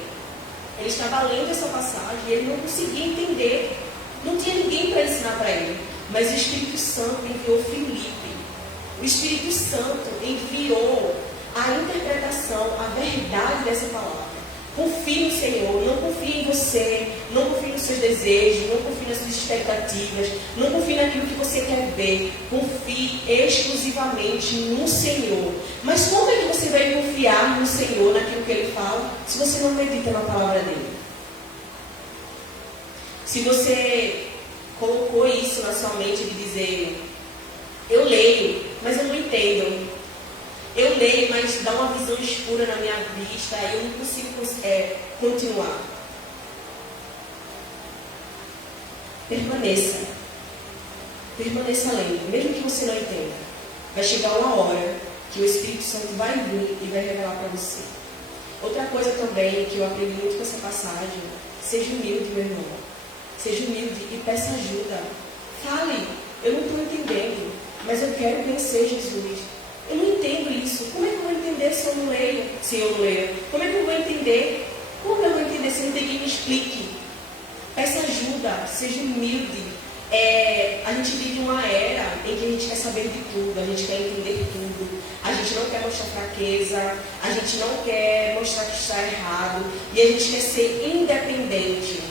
ele estava lendo essa passagem e ele não conseguia entender, não tinha ninguém para ensinar para ele, mas o Espírito Santo enviou Filipe. O Espírito Santo enviou a interpretação, a verdade dessa palavra. Confie no Senhor, não confie em você, não confie nos seus desejos, não confie nas suas expectativas, não confie naquilo que você quer ver. Confie exclusivamente no Senhor. Mas como é que você vai confiar no Senhor, naquilo que Ele fala, se você não medita na palavra dEle? Se você colocou isso na sua mente de dizer, eu leio, mas eu não entendo. Eu leio, mas dá uma visão escura na minha vista, eu não consigo continuar. Permaneça. Permaneça lendo, mesmo que você não entenda. Vai chegar uma hora que o Espírito Santo vai vir e vai revelar para você. Outra coisa também que eu aprendi muito com essa passagem, seja humilde, meu irmão. Seja humilde e peça ajuda. Fale, eu não estou entendendo, mas eu quero conhecer Jesus. Eu não entendo isso. Como é que eu vou entender se eu não leio? Como é que eu vou entender? Como eu vou entender se não tem quem me explique? Peça ajuda, seja humilde. A gente vive uma era em que a gente quer saber de tudo, a gente quer entender tudo, a gente não quer mostrar fraqueza, a gente não quer mostrar que está errado, e a gente quer ser independente.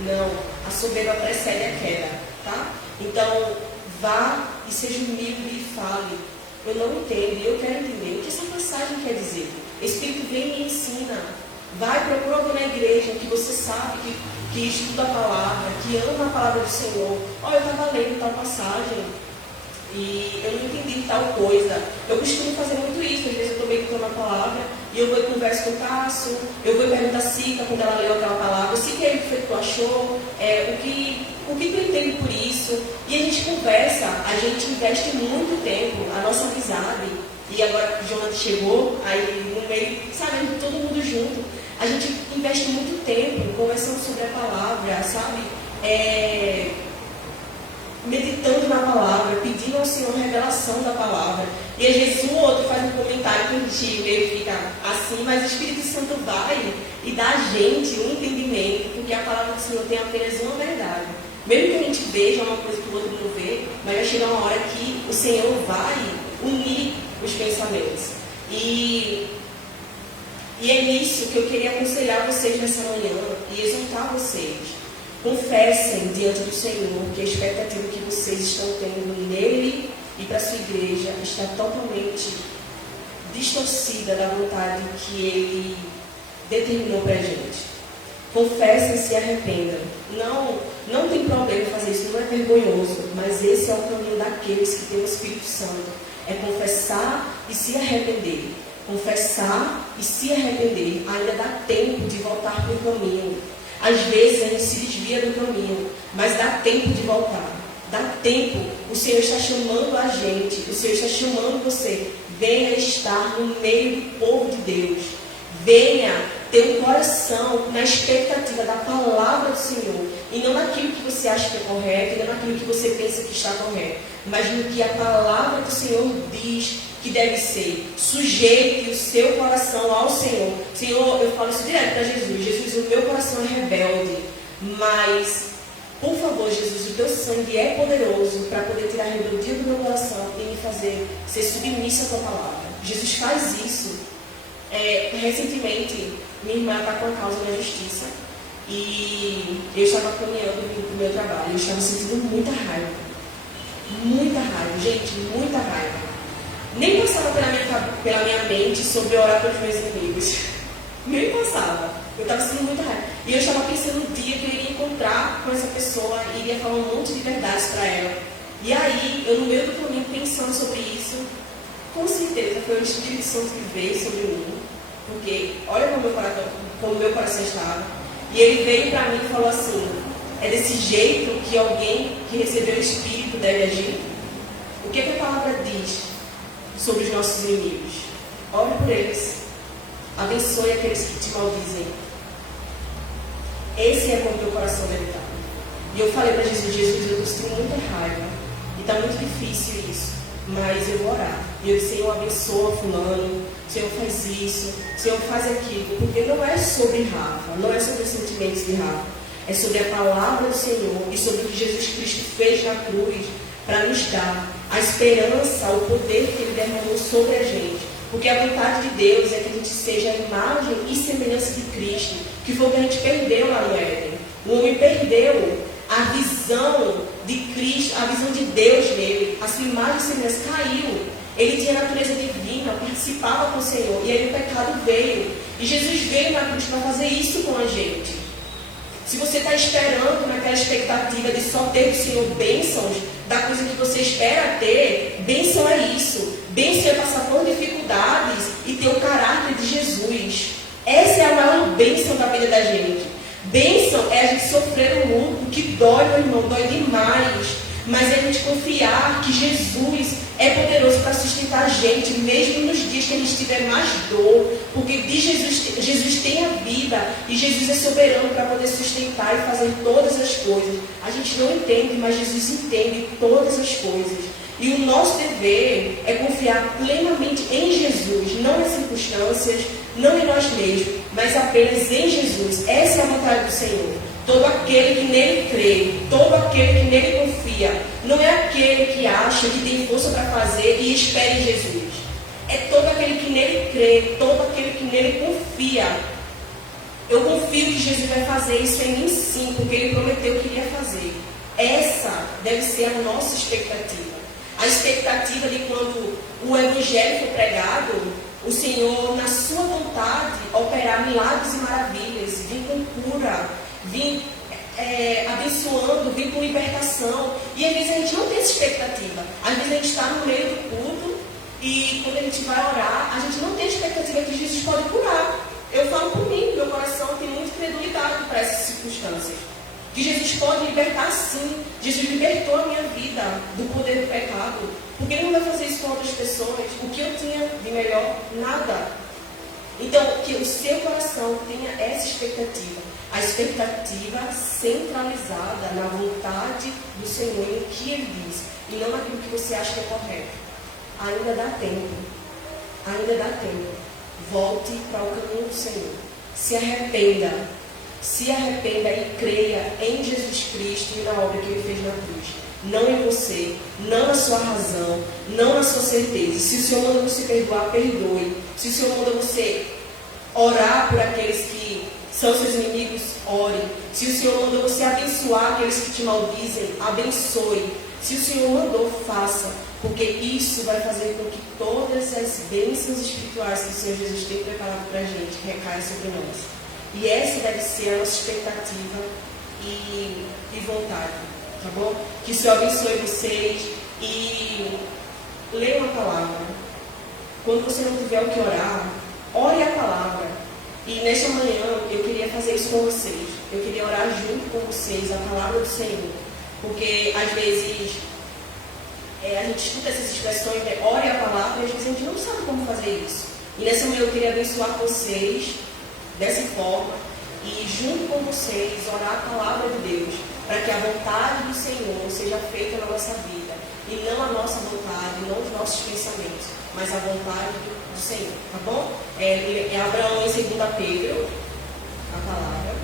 Não, a soberba precede a queda, tá? Então, vá e seja humilde e fale. Eu não entendo, eu quero entender o que essa passagem quer dizer. O Espírito vem e me ensina. Vai, procura alguém na igreja que você sabe que estuda a palavra, que ama a palavra do Senhor. Olha, eu estava lendo tal passagem e eu não entendi tal coisa. Eu costumo fazer muito isso. Às vezes eu estou meditando a palavra e eu vou e converso com o Cássio, eu vou e pergunto a Cica quando ela leu aquela palavra, o que tu achou, o que tu entende por isso. E a gente conversa, a gente investe muito tempo, a nossa amizade. E agora que o Jonathan chegou, aí no meio, sabe, todo mundo junto. A gente investe muito tempo conversando sobre a palavra, sabe? Meditando na palavra, pedindo ao Senhor revelação da palavra. E às vezes um ou outro faz um comentário contigo e ele fica assim, mas o Espírito Santo vai e dá a gente um entendimento, porque a palavra do Senhor tem apenas uma verdade. Mesmo que a gente veja uma coisa que o outro não vê, mas vai chegar uma hora que o Senhor vai unir os pensamentos. E é nisso que eu queria aconselhar vocês nessa manhã e exortar vocês. Confessem diante do Senhor que a expectativa que vocês estão tendo nele e para a sua igreja está totalmente distorcida da vontade que ele determinou para a gente. Confessem e se arrependam. Não tem problema fazer isso, não é vergonhoso, mas esse é o caminho daqueles que têm o Espírito Santo. É confessar e se arrepender. Confessar e se arrepender. Ainda dá tempo de voltar para o caminho. Às vezes a gente se desvia do caminho, mas dá tempo de voltar. Dá tempo. O Senhor está chamando a gente. O Senhor está chamando você. Venha estar no meio do povo de Deus. Venha ter um coração na expectativa da palavra do Senhor. E não naquilo que você acha que é correto, e não naquilo que você pensa que está correto, mas no que a palavra do Senhor diz que deve ser. Sujeite o seu coração ao Senhor. Senhor, eu falo isso direto para Jesus. Jesus, o meu coração é rebelde, mas, por favor, Jesus, o teu sangue é poderoso para poder tirar a rebeldia do meu coração e me fazer ser submissa à tua palavra. Jesus faz isso. Recentemente, minha irmã está com a causa na justiça e eu estava caminhando para o meu trabalho. Eu estava sentindo muita raiva, gente, muita raiva. Nem passava pela minha mente sobre orar pelos meus inimigos. Nem passava. Eu estava sentindo muita raiva. E eu estava pensando no dia que eu iria encontrar com essa pessoa e iria falar um monte de verdades para ela. E aí, eu no meio do caminho pensando sobre isso, com certeza foi o Espírito Santo que veio sobre mim, porque olha como meu coração estava. E ele veio para mim e falou assim: é desse jeito que alguém que recebeu o Espírito deve agir? O que a palavra diz sobre os nossos inimigos? Ore por eles, abençoe aqueles que te maldizem. Esse é como teu coração deve estar. E eu falei para Jesus: eu estou muita raiva e está muito difícil isso, mas eu vou orar. E eu disse: Senhor, abençoa fulano, Senhor, faz isso, Senhor, faz aquilo. Porque não é sobre Rafa, não é sobre os sentimentos de Rafa, é sobre a palavra do Senhor e sobre o que Jesus Cristo fez na cruz para nos dar a esperança, o poder que Ele derramou sobre a gente. Porque a vontade de Deus é que a gente seja a imagem e semelhança de Cristo, que foi o que a gente perdeu lá no Éden. O homem perdeu a visão de Cristo, a visão de Deus nele, a sua imagem e semelhança caiu. Ele tinha a natureza divina, participava com o Senhor, e aí o pecado veio. E Jesus veio na cruz para fazer isso com a gente. Se você está esperando naquela expectativa de só ter do Senhor bênçãos, da coisa que você espera ter, bênção é isso. Bênção é passar por dificuldades e ter o caráter de Jesus. Essa é a maior bênção da vida da gente. Bênção é a gente sofrer um luto que dói, meu irmão, dói demais. Mas é a gente confiar que Jesus é poderoso para sustentar a gente, mesmo nos dias que a gente tiver mais dor. Porque de Jesus tem a vida e Jesus é soberano para poder sustentar e fazer todas as coisas. A gente não entende, mas Jesus entende todas as coisas. E o nosso dever é confiar plenamente em Jesus, não nas circunstâncias, não em nós mesmos, mas apenas em Jesus. Essa é a vontade do Senhor. Todo aquele que nele crê, todo aquele que nele confia, não é aquele que acha que tem força para fazer e espera em Jesus. É todo aquele que nele crê, todo aquele que nele confia. Eu confio que Jesus vai fazer isso em mim sim, porque Ele prometeu que iria fazer. Essa deve ser a nossa expectativa. A expectativa de quando o Evangelho for pregado, o Senhor, na sua vontade, operar milagres e maravilhas, vir com cura, vir abençoando, vir com libertação. E às vezes a gente não tem essa expectativa. Às vezes a gente está no meio do culto e quando a gente vai orar, a gente não tem a expectativa que Jesus pode curar. Eu falo por mim, meu coração tem muita credulidade para essas circunstâncias. Que Jesus pode libertar sim. Jesus libertou a minha vida do poder do pecado. Por que ele não vai fazer isso com outras pessoas? O que eu tinha de melhor? Nada. Então, que o seu coração tenha essa expectativa. A expectativa centralizada na vontade do Senhor e no que Ele diz. E não naquilo que você acha que é correto. Ainda dá tempo. Ainda dá tempo. Volte para o caminho do Senhor. Se arrependa. Se arrependa e creia em Jesus Cristo e na obra que Ele fez na cruz. Não em você, não na sua razão, não na sua certeza. Se o Senhor manda você perdoar, perdoe. Se o Senhor manda você orar por aqueles que são seus inimigos, ore. Se o Senhor manda você abençoar aqueles que te maldizem, abençoe. Se o Senhor mandou, faça. Porque isso vai fazer com que todas as bênçãos espirituais que o Senhor Jesus tem preparado para a gente recaiam sobre nós. E essa deve ser a nossa expectativa e vontade. Tá bom? Que o Senhor abençoe vocês e leia uma palavra. Quando você não tiver o que orar, ore a palavra. E nesta manhã eu queria fazer isso com vocês. Eu queria orar junto com vocês a palavra do Senhor. Porque às vezes a gente escuta essas expressões, né? Ore a palavra, e às vezes a gente não sabe como fazer isso. E nessa manhã eu queria abençoar vocês dessa forma e junto com vocês orar a palavra de Deus, para que a vontade do Senhor seja feita na nossa vida, e não a nossa vontade, não os nossos pensamentos, mas a vontade do Senhor, tá bom? Abraão em 2 Pedro, a palavra.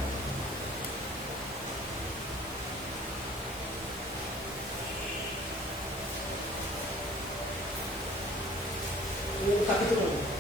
O capítulo 1.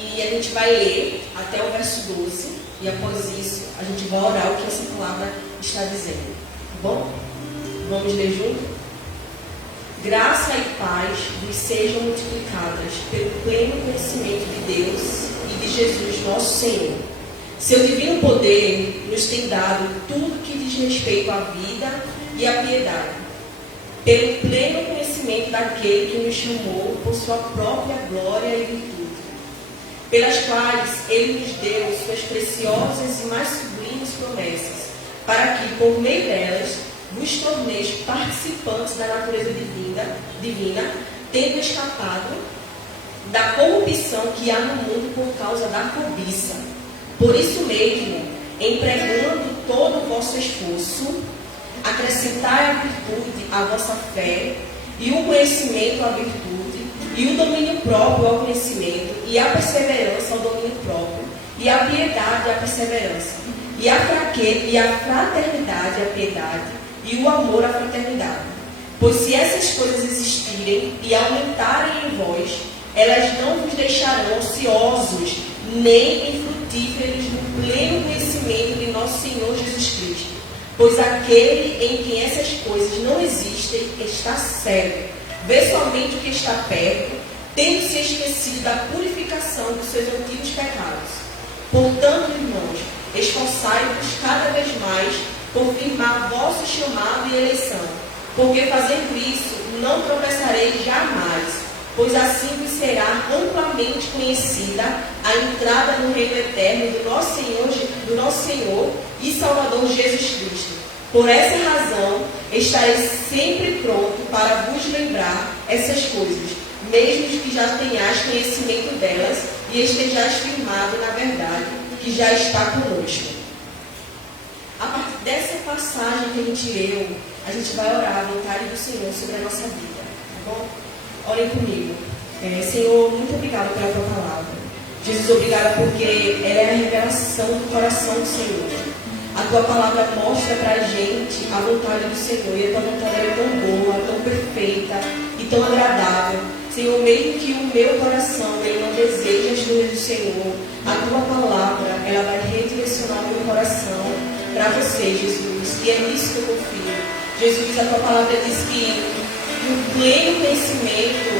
E a gente vai ler até o verso 12, e após isso a gente vai orar o que essa palavra está dizendo, tá bom? Vamos ler junto? Graça e paz vos sejam multiplicadas pelo pleno conhecimento de Deus e de Jesus nosso Senhor. Seu divino poder nos tem dado tudo que diz respeito à vida e à piedade, pelo pleno conhecimento daquele que nos chamou por sua própria glória e virtude, pelas quais Ele nos deu suas preciosas e mais sublimes promessas, para que, por meio delas, vos torneis participantes da natureza divina, tendo escapado da corrupção que há no mundo por causa da cobiça. Por isso mesmo, empregando todo o vosso esforço, acrescentai a virtude à vossa fé, e o conhecimento à virtude, e o domínio próprio ao conhecimento, e a perseverança ao domínio próprio, e a piedade à perseverança, e a fraternidade à piedade, e o amor à fraternidade. Pois se essas coisas existirem e aumentarem em vós, elas não vos deixarão ociosos, nem infrutíferos no pleno conhecimento de nosso Senhor Jesus Cristo. Pois aquele em quem essas coisas não existem está cego, vê somente o que está perto, tendo se esquecido da purificação dos seus antigos pecados. Portanto, irmãos, esforçai-vos cada vez mais por firmar vosso chamado e eleição, porque fazendo isso não tropeçareis jamais, pois assim vos será amplamente conhecida a entrada no reino eterno do nosso Senhor e Salvador Jesus Cristo. Por essa razão, estarei sempre pronto para vos lembrar essas coisas, mesmo que já tenhais conhecimento delas e estejais firmado na verdade que já está conosco. A partir dessa passagem que a gente leu, a gente vai orar a vontade do Senhor sobre a nossa vida, tá bom? Orem comigo. Senhor, muito obrigado pela tua palavra. Jesus, obrigado porque ela é a revelação do coração do Senhor. A tua palavra mostra pra gente a vontade do Senhor, e a tua vontade é tão boa, tão perfeita e tão agradável. Senhor, mesmo que o meu coração ele não deseje as coisas do Senhor, a tua palavra, ela vai redirecionar o meu coração para você, Jesus. E é nisso que eu confio. Jesus, a tua palavra diz que o pleno conhecimento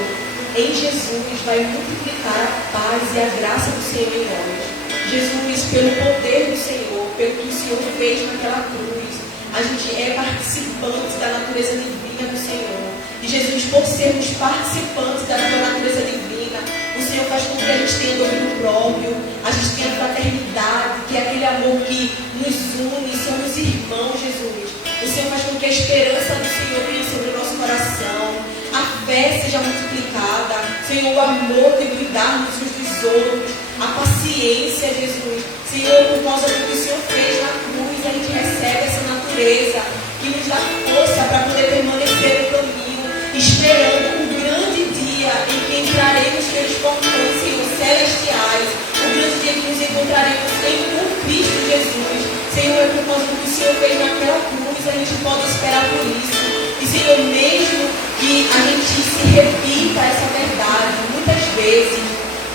em Jesus vai multiplicar a paz e a graça do Senhor em nós. Jesus, pelo poder do Senhor, pelo que o Senhor fez naquela cruz, a gente é participante da natureza divina do Senhor. E Jesus, por sermos participantes da tua natureza divina, o Senhor faz com que a gente tenha domínio próprio, a gente tenha fraternidade, que é aquele amor que nos une, somos irmãos, Jesus. O Senhor faz com que a esperança do Senhor venha sobre o nosso coração, a fé seja multiplicada, Senhor, o amor de cuidarmos uns dos outros, a paciência, Jesus. Senhor, por causa do que o Senhor fez na cruz, a gente recebe essa natureza que nos dá força para poder permanecer no caminho, esperando o grande dia em que entraremos pelos portões, Senhor, celestiais, o grande dia que nos encontraremos com Cristo Jesus. Senhor, é por causa do que o Senhor fez naquela cruz, a gente pode esperar por isso. E, Senhor, mesmo que a gente se repita essa verdade muitas vezes,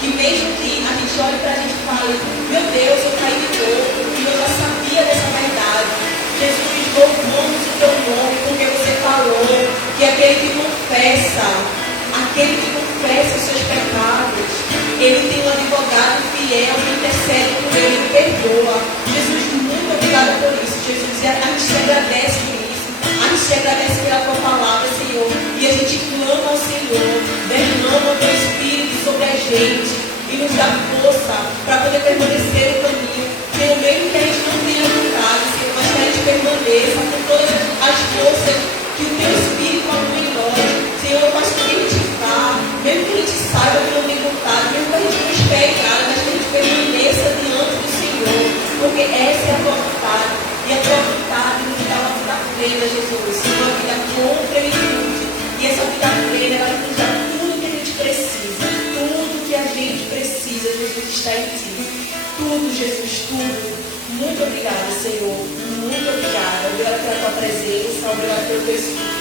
que mesmo que a gente olhe para a gente e fale, meu Deus, eu caí de novo, e eu já sabia dessa verdade. Jesus, louvamos o teu nome, porque você falou que aquele que confessa os seus pecados, ele tem um advogado fiel que intercede por ele e perdoa. Jesus, muito obrigado por isso, Jesus. E a gente te agradece por isso. A gente te agradece pela tua palavra, Senhor. E a gente clama ao Senhor, derrama o teu Espírito sobre a gente e nos dá força para poder permanecer no caminho. Senhor, mesmo que a gente não tenha vontade, Senhor, mas que a gente permaneça com todas as forças que o teu Espírito atua em nós. Senhor, faz com que a gente vá, mesmo que a gente saiba que não tem vontade, mesmo que a gente não espere nada, mas que a gente permaneça diante do Senhor, porque essa é a tua vontade. E a tua vontade nos dá uma vida plena, Jesus. Senhor, uma vida com plenitude. E essa vida plena, ela nos dá tudo que a gente precisa. Tudo que a gente precisa, Jesus, está em ti. Tudo, Jesus, tudo. Muito obrigada, Senhor. Muito obrigada. Obrigada pela tua presença. Obrigada pelo teu Espírito.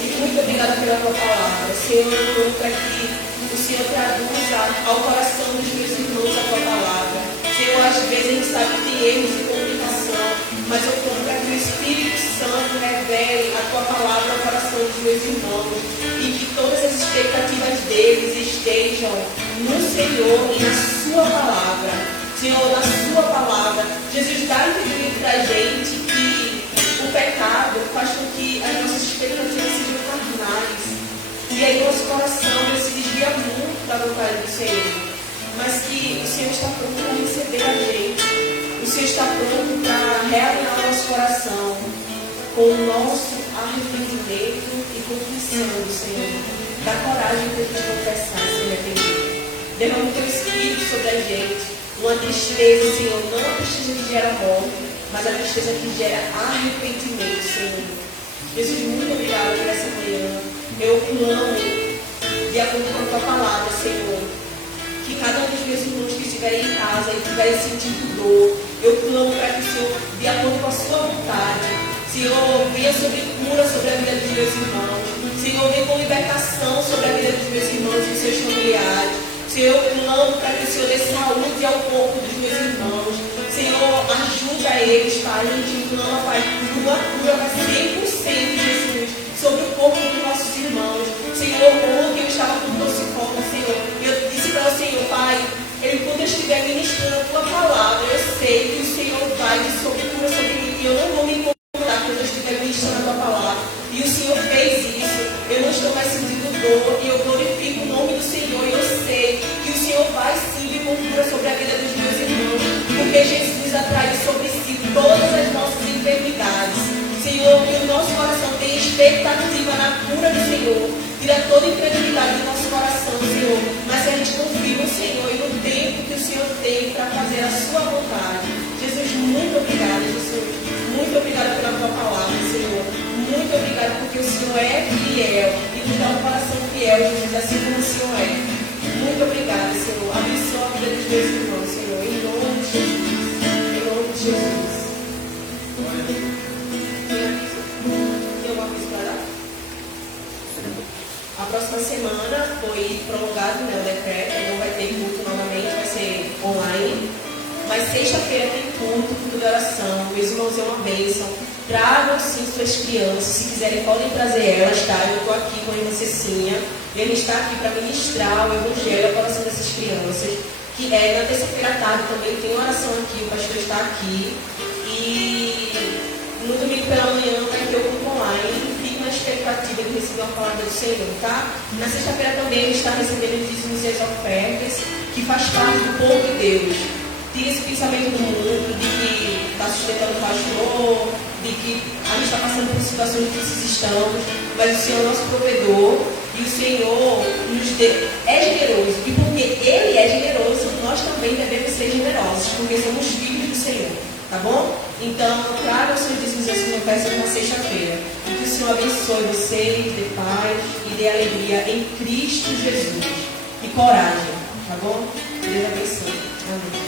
E muito obrigada pela tua palavra. Senhor, eu oro para que o Senhor traduza ao coração dos meus irmãos a tua palavra. Senhor, às vezes a gente sabe que tem erros de comunicação, mas eu oro para que o Espírito Santo revele a tua palavra ao coração dos meus irmãos e que todas as expectativas deles estejam no Senhor e na sua palavra. Senhor, na sua palavra. Jesus, dá entendimento para a gente que o pecado faz com que as nossas expectativas sejam carnais. E aí nosso coração se desvia muito da vontade do Senhor. Mas que o Senhor está pronto para receber a gente. O Senhor está pronto para realinhar o nosso coração com o nosso arrependimento e confissão do Senhor. Dá coragem para a gente confessar e se arrepender. Derrama o teu Espírito sobre a gente. Uma tristeza, Senhor, não a tristeza que gera morte, mas a tristeza que gera arrependimento, Senhor. Jesus, muito obrigado por essa manhã. Eu clamo de acordo com a tua palavra, Senhor. Que cada um dos meus irmãos que estiverem em casa e estiverem sentindo dor, eu clamo para que o Senhor, de acordo com a sua vontade, Senhor, venha sobre cura sobre a vida dos meus irmãos. Senhor, venha com libertação sobre a vida dos meus irmãos e dos seus familiares. Senhor, eu clamo para que o Senhor dê saúde ao corpo dos meus irmãos. Senhor, ajuda eles, Pai. A gente clama, Pai, tua cura vai 100%, Jesus, sobre o corpo dos nossos irmãos. Senhor, ontem eu estava com toxicoma, Senhor. Eu disse para o Senhor, Pai, quando eu estiver ministrando a tua palavra, eu sei que o Senhor vai de sobre cura sobre mim. E eu não vou me incomodar quando eu estiver ministrando a tua palavra. E o Senhor fez isso. Eu não estou mais sentindo dor. E eu glorifico o nome do Senhor. E eu sei que o Senhor vai sim vir com cura sobre a vida dos meus irmãos. Porque Jesus atraiu sobre si todas as nossas enfermidades. Senhor, que o nosso coração tenha expectativa na cura do Senhor. Tira toda a incredulidade do nosso coração, Senhor. Mas que a gente confie no Senhor e no tempo que o Senhor tem para fazer a sua vontade. Jesus, muito obrigada, Jesus. Muito obrigada pela tua palavra, Senhor. Muito obrigada porque o Senhor é fiel e nos dá um coração fiel, Jesus, assim como o Senhor é. Muito obrigada, Senhor. Abençoa a vida dos meus irmãos, Senhor. Em nome de Jesus. Em nome de Jesus. Tem uma coisa para dar? A próxima semana foi prolongado, né, o decreto, não vai ter sexta-feira tem culto de oração. Meus irmãos, é uma bênção. Tragam sim suas crianças. Se quiserem, podem trazer elas, tá? Eu estou aqui com a irmã Cecinha. E a gente está aqui para ministrar o evangelho ao coração dessas crianças. Que na terça-feira à tarde também tem uma oração aqui, o pastor está aqui. E no domingo pela manhã vai ter o culto online. Fique na expectativa de receber uma palavra do Senhor, tá? Na sexta-feira também a gente está recebendo os dízimos e as ofertas, que faz parte do povo de Deus. Tira esse pensamento do mundo de que está sustentando o pastor, de que a gente está passando por situações difíceis, estamos, mas o Senhor é o nosso provedor e o Senhor é generoso. E porque Ele é generoso, nós também devemos ser generosos, porque somos filhos do Senhor, tá bom? Então, traga os seus dízimos e as suas ofertas na sexta-feira. E que o Senhor abençoe você, e dê paz e dê alegria em Cristo Jesus. E coragem, tá bom? Deus abençoe. Amém.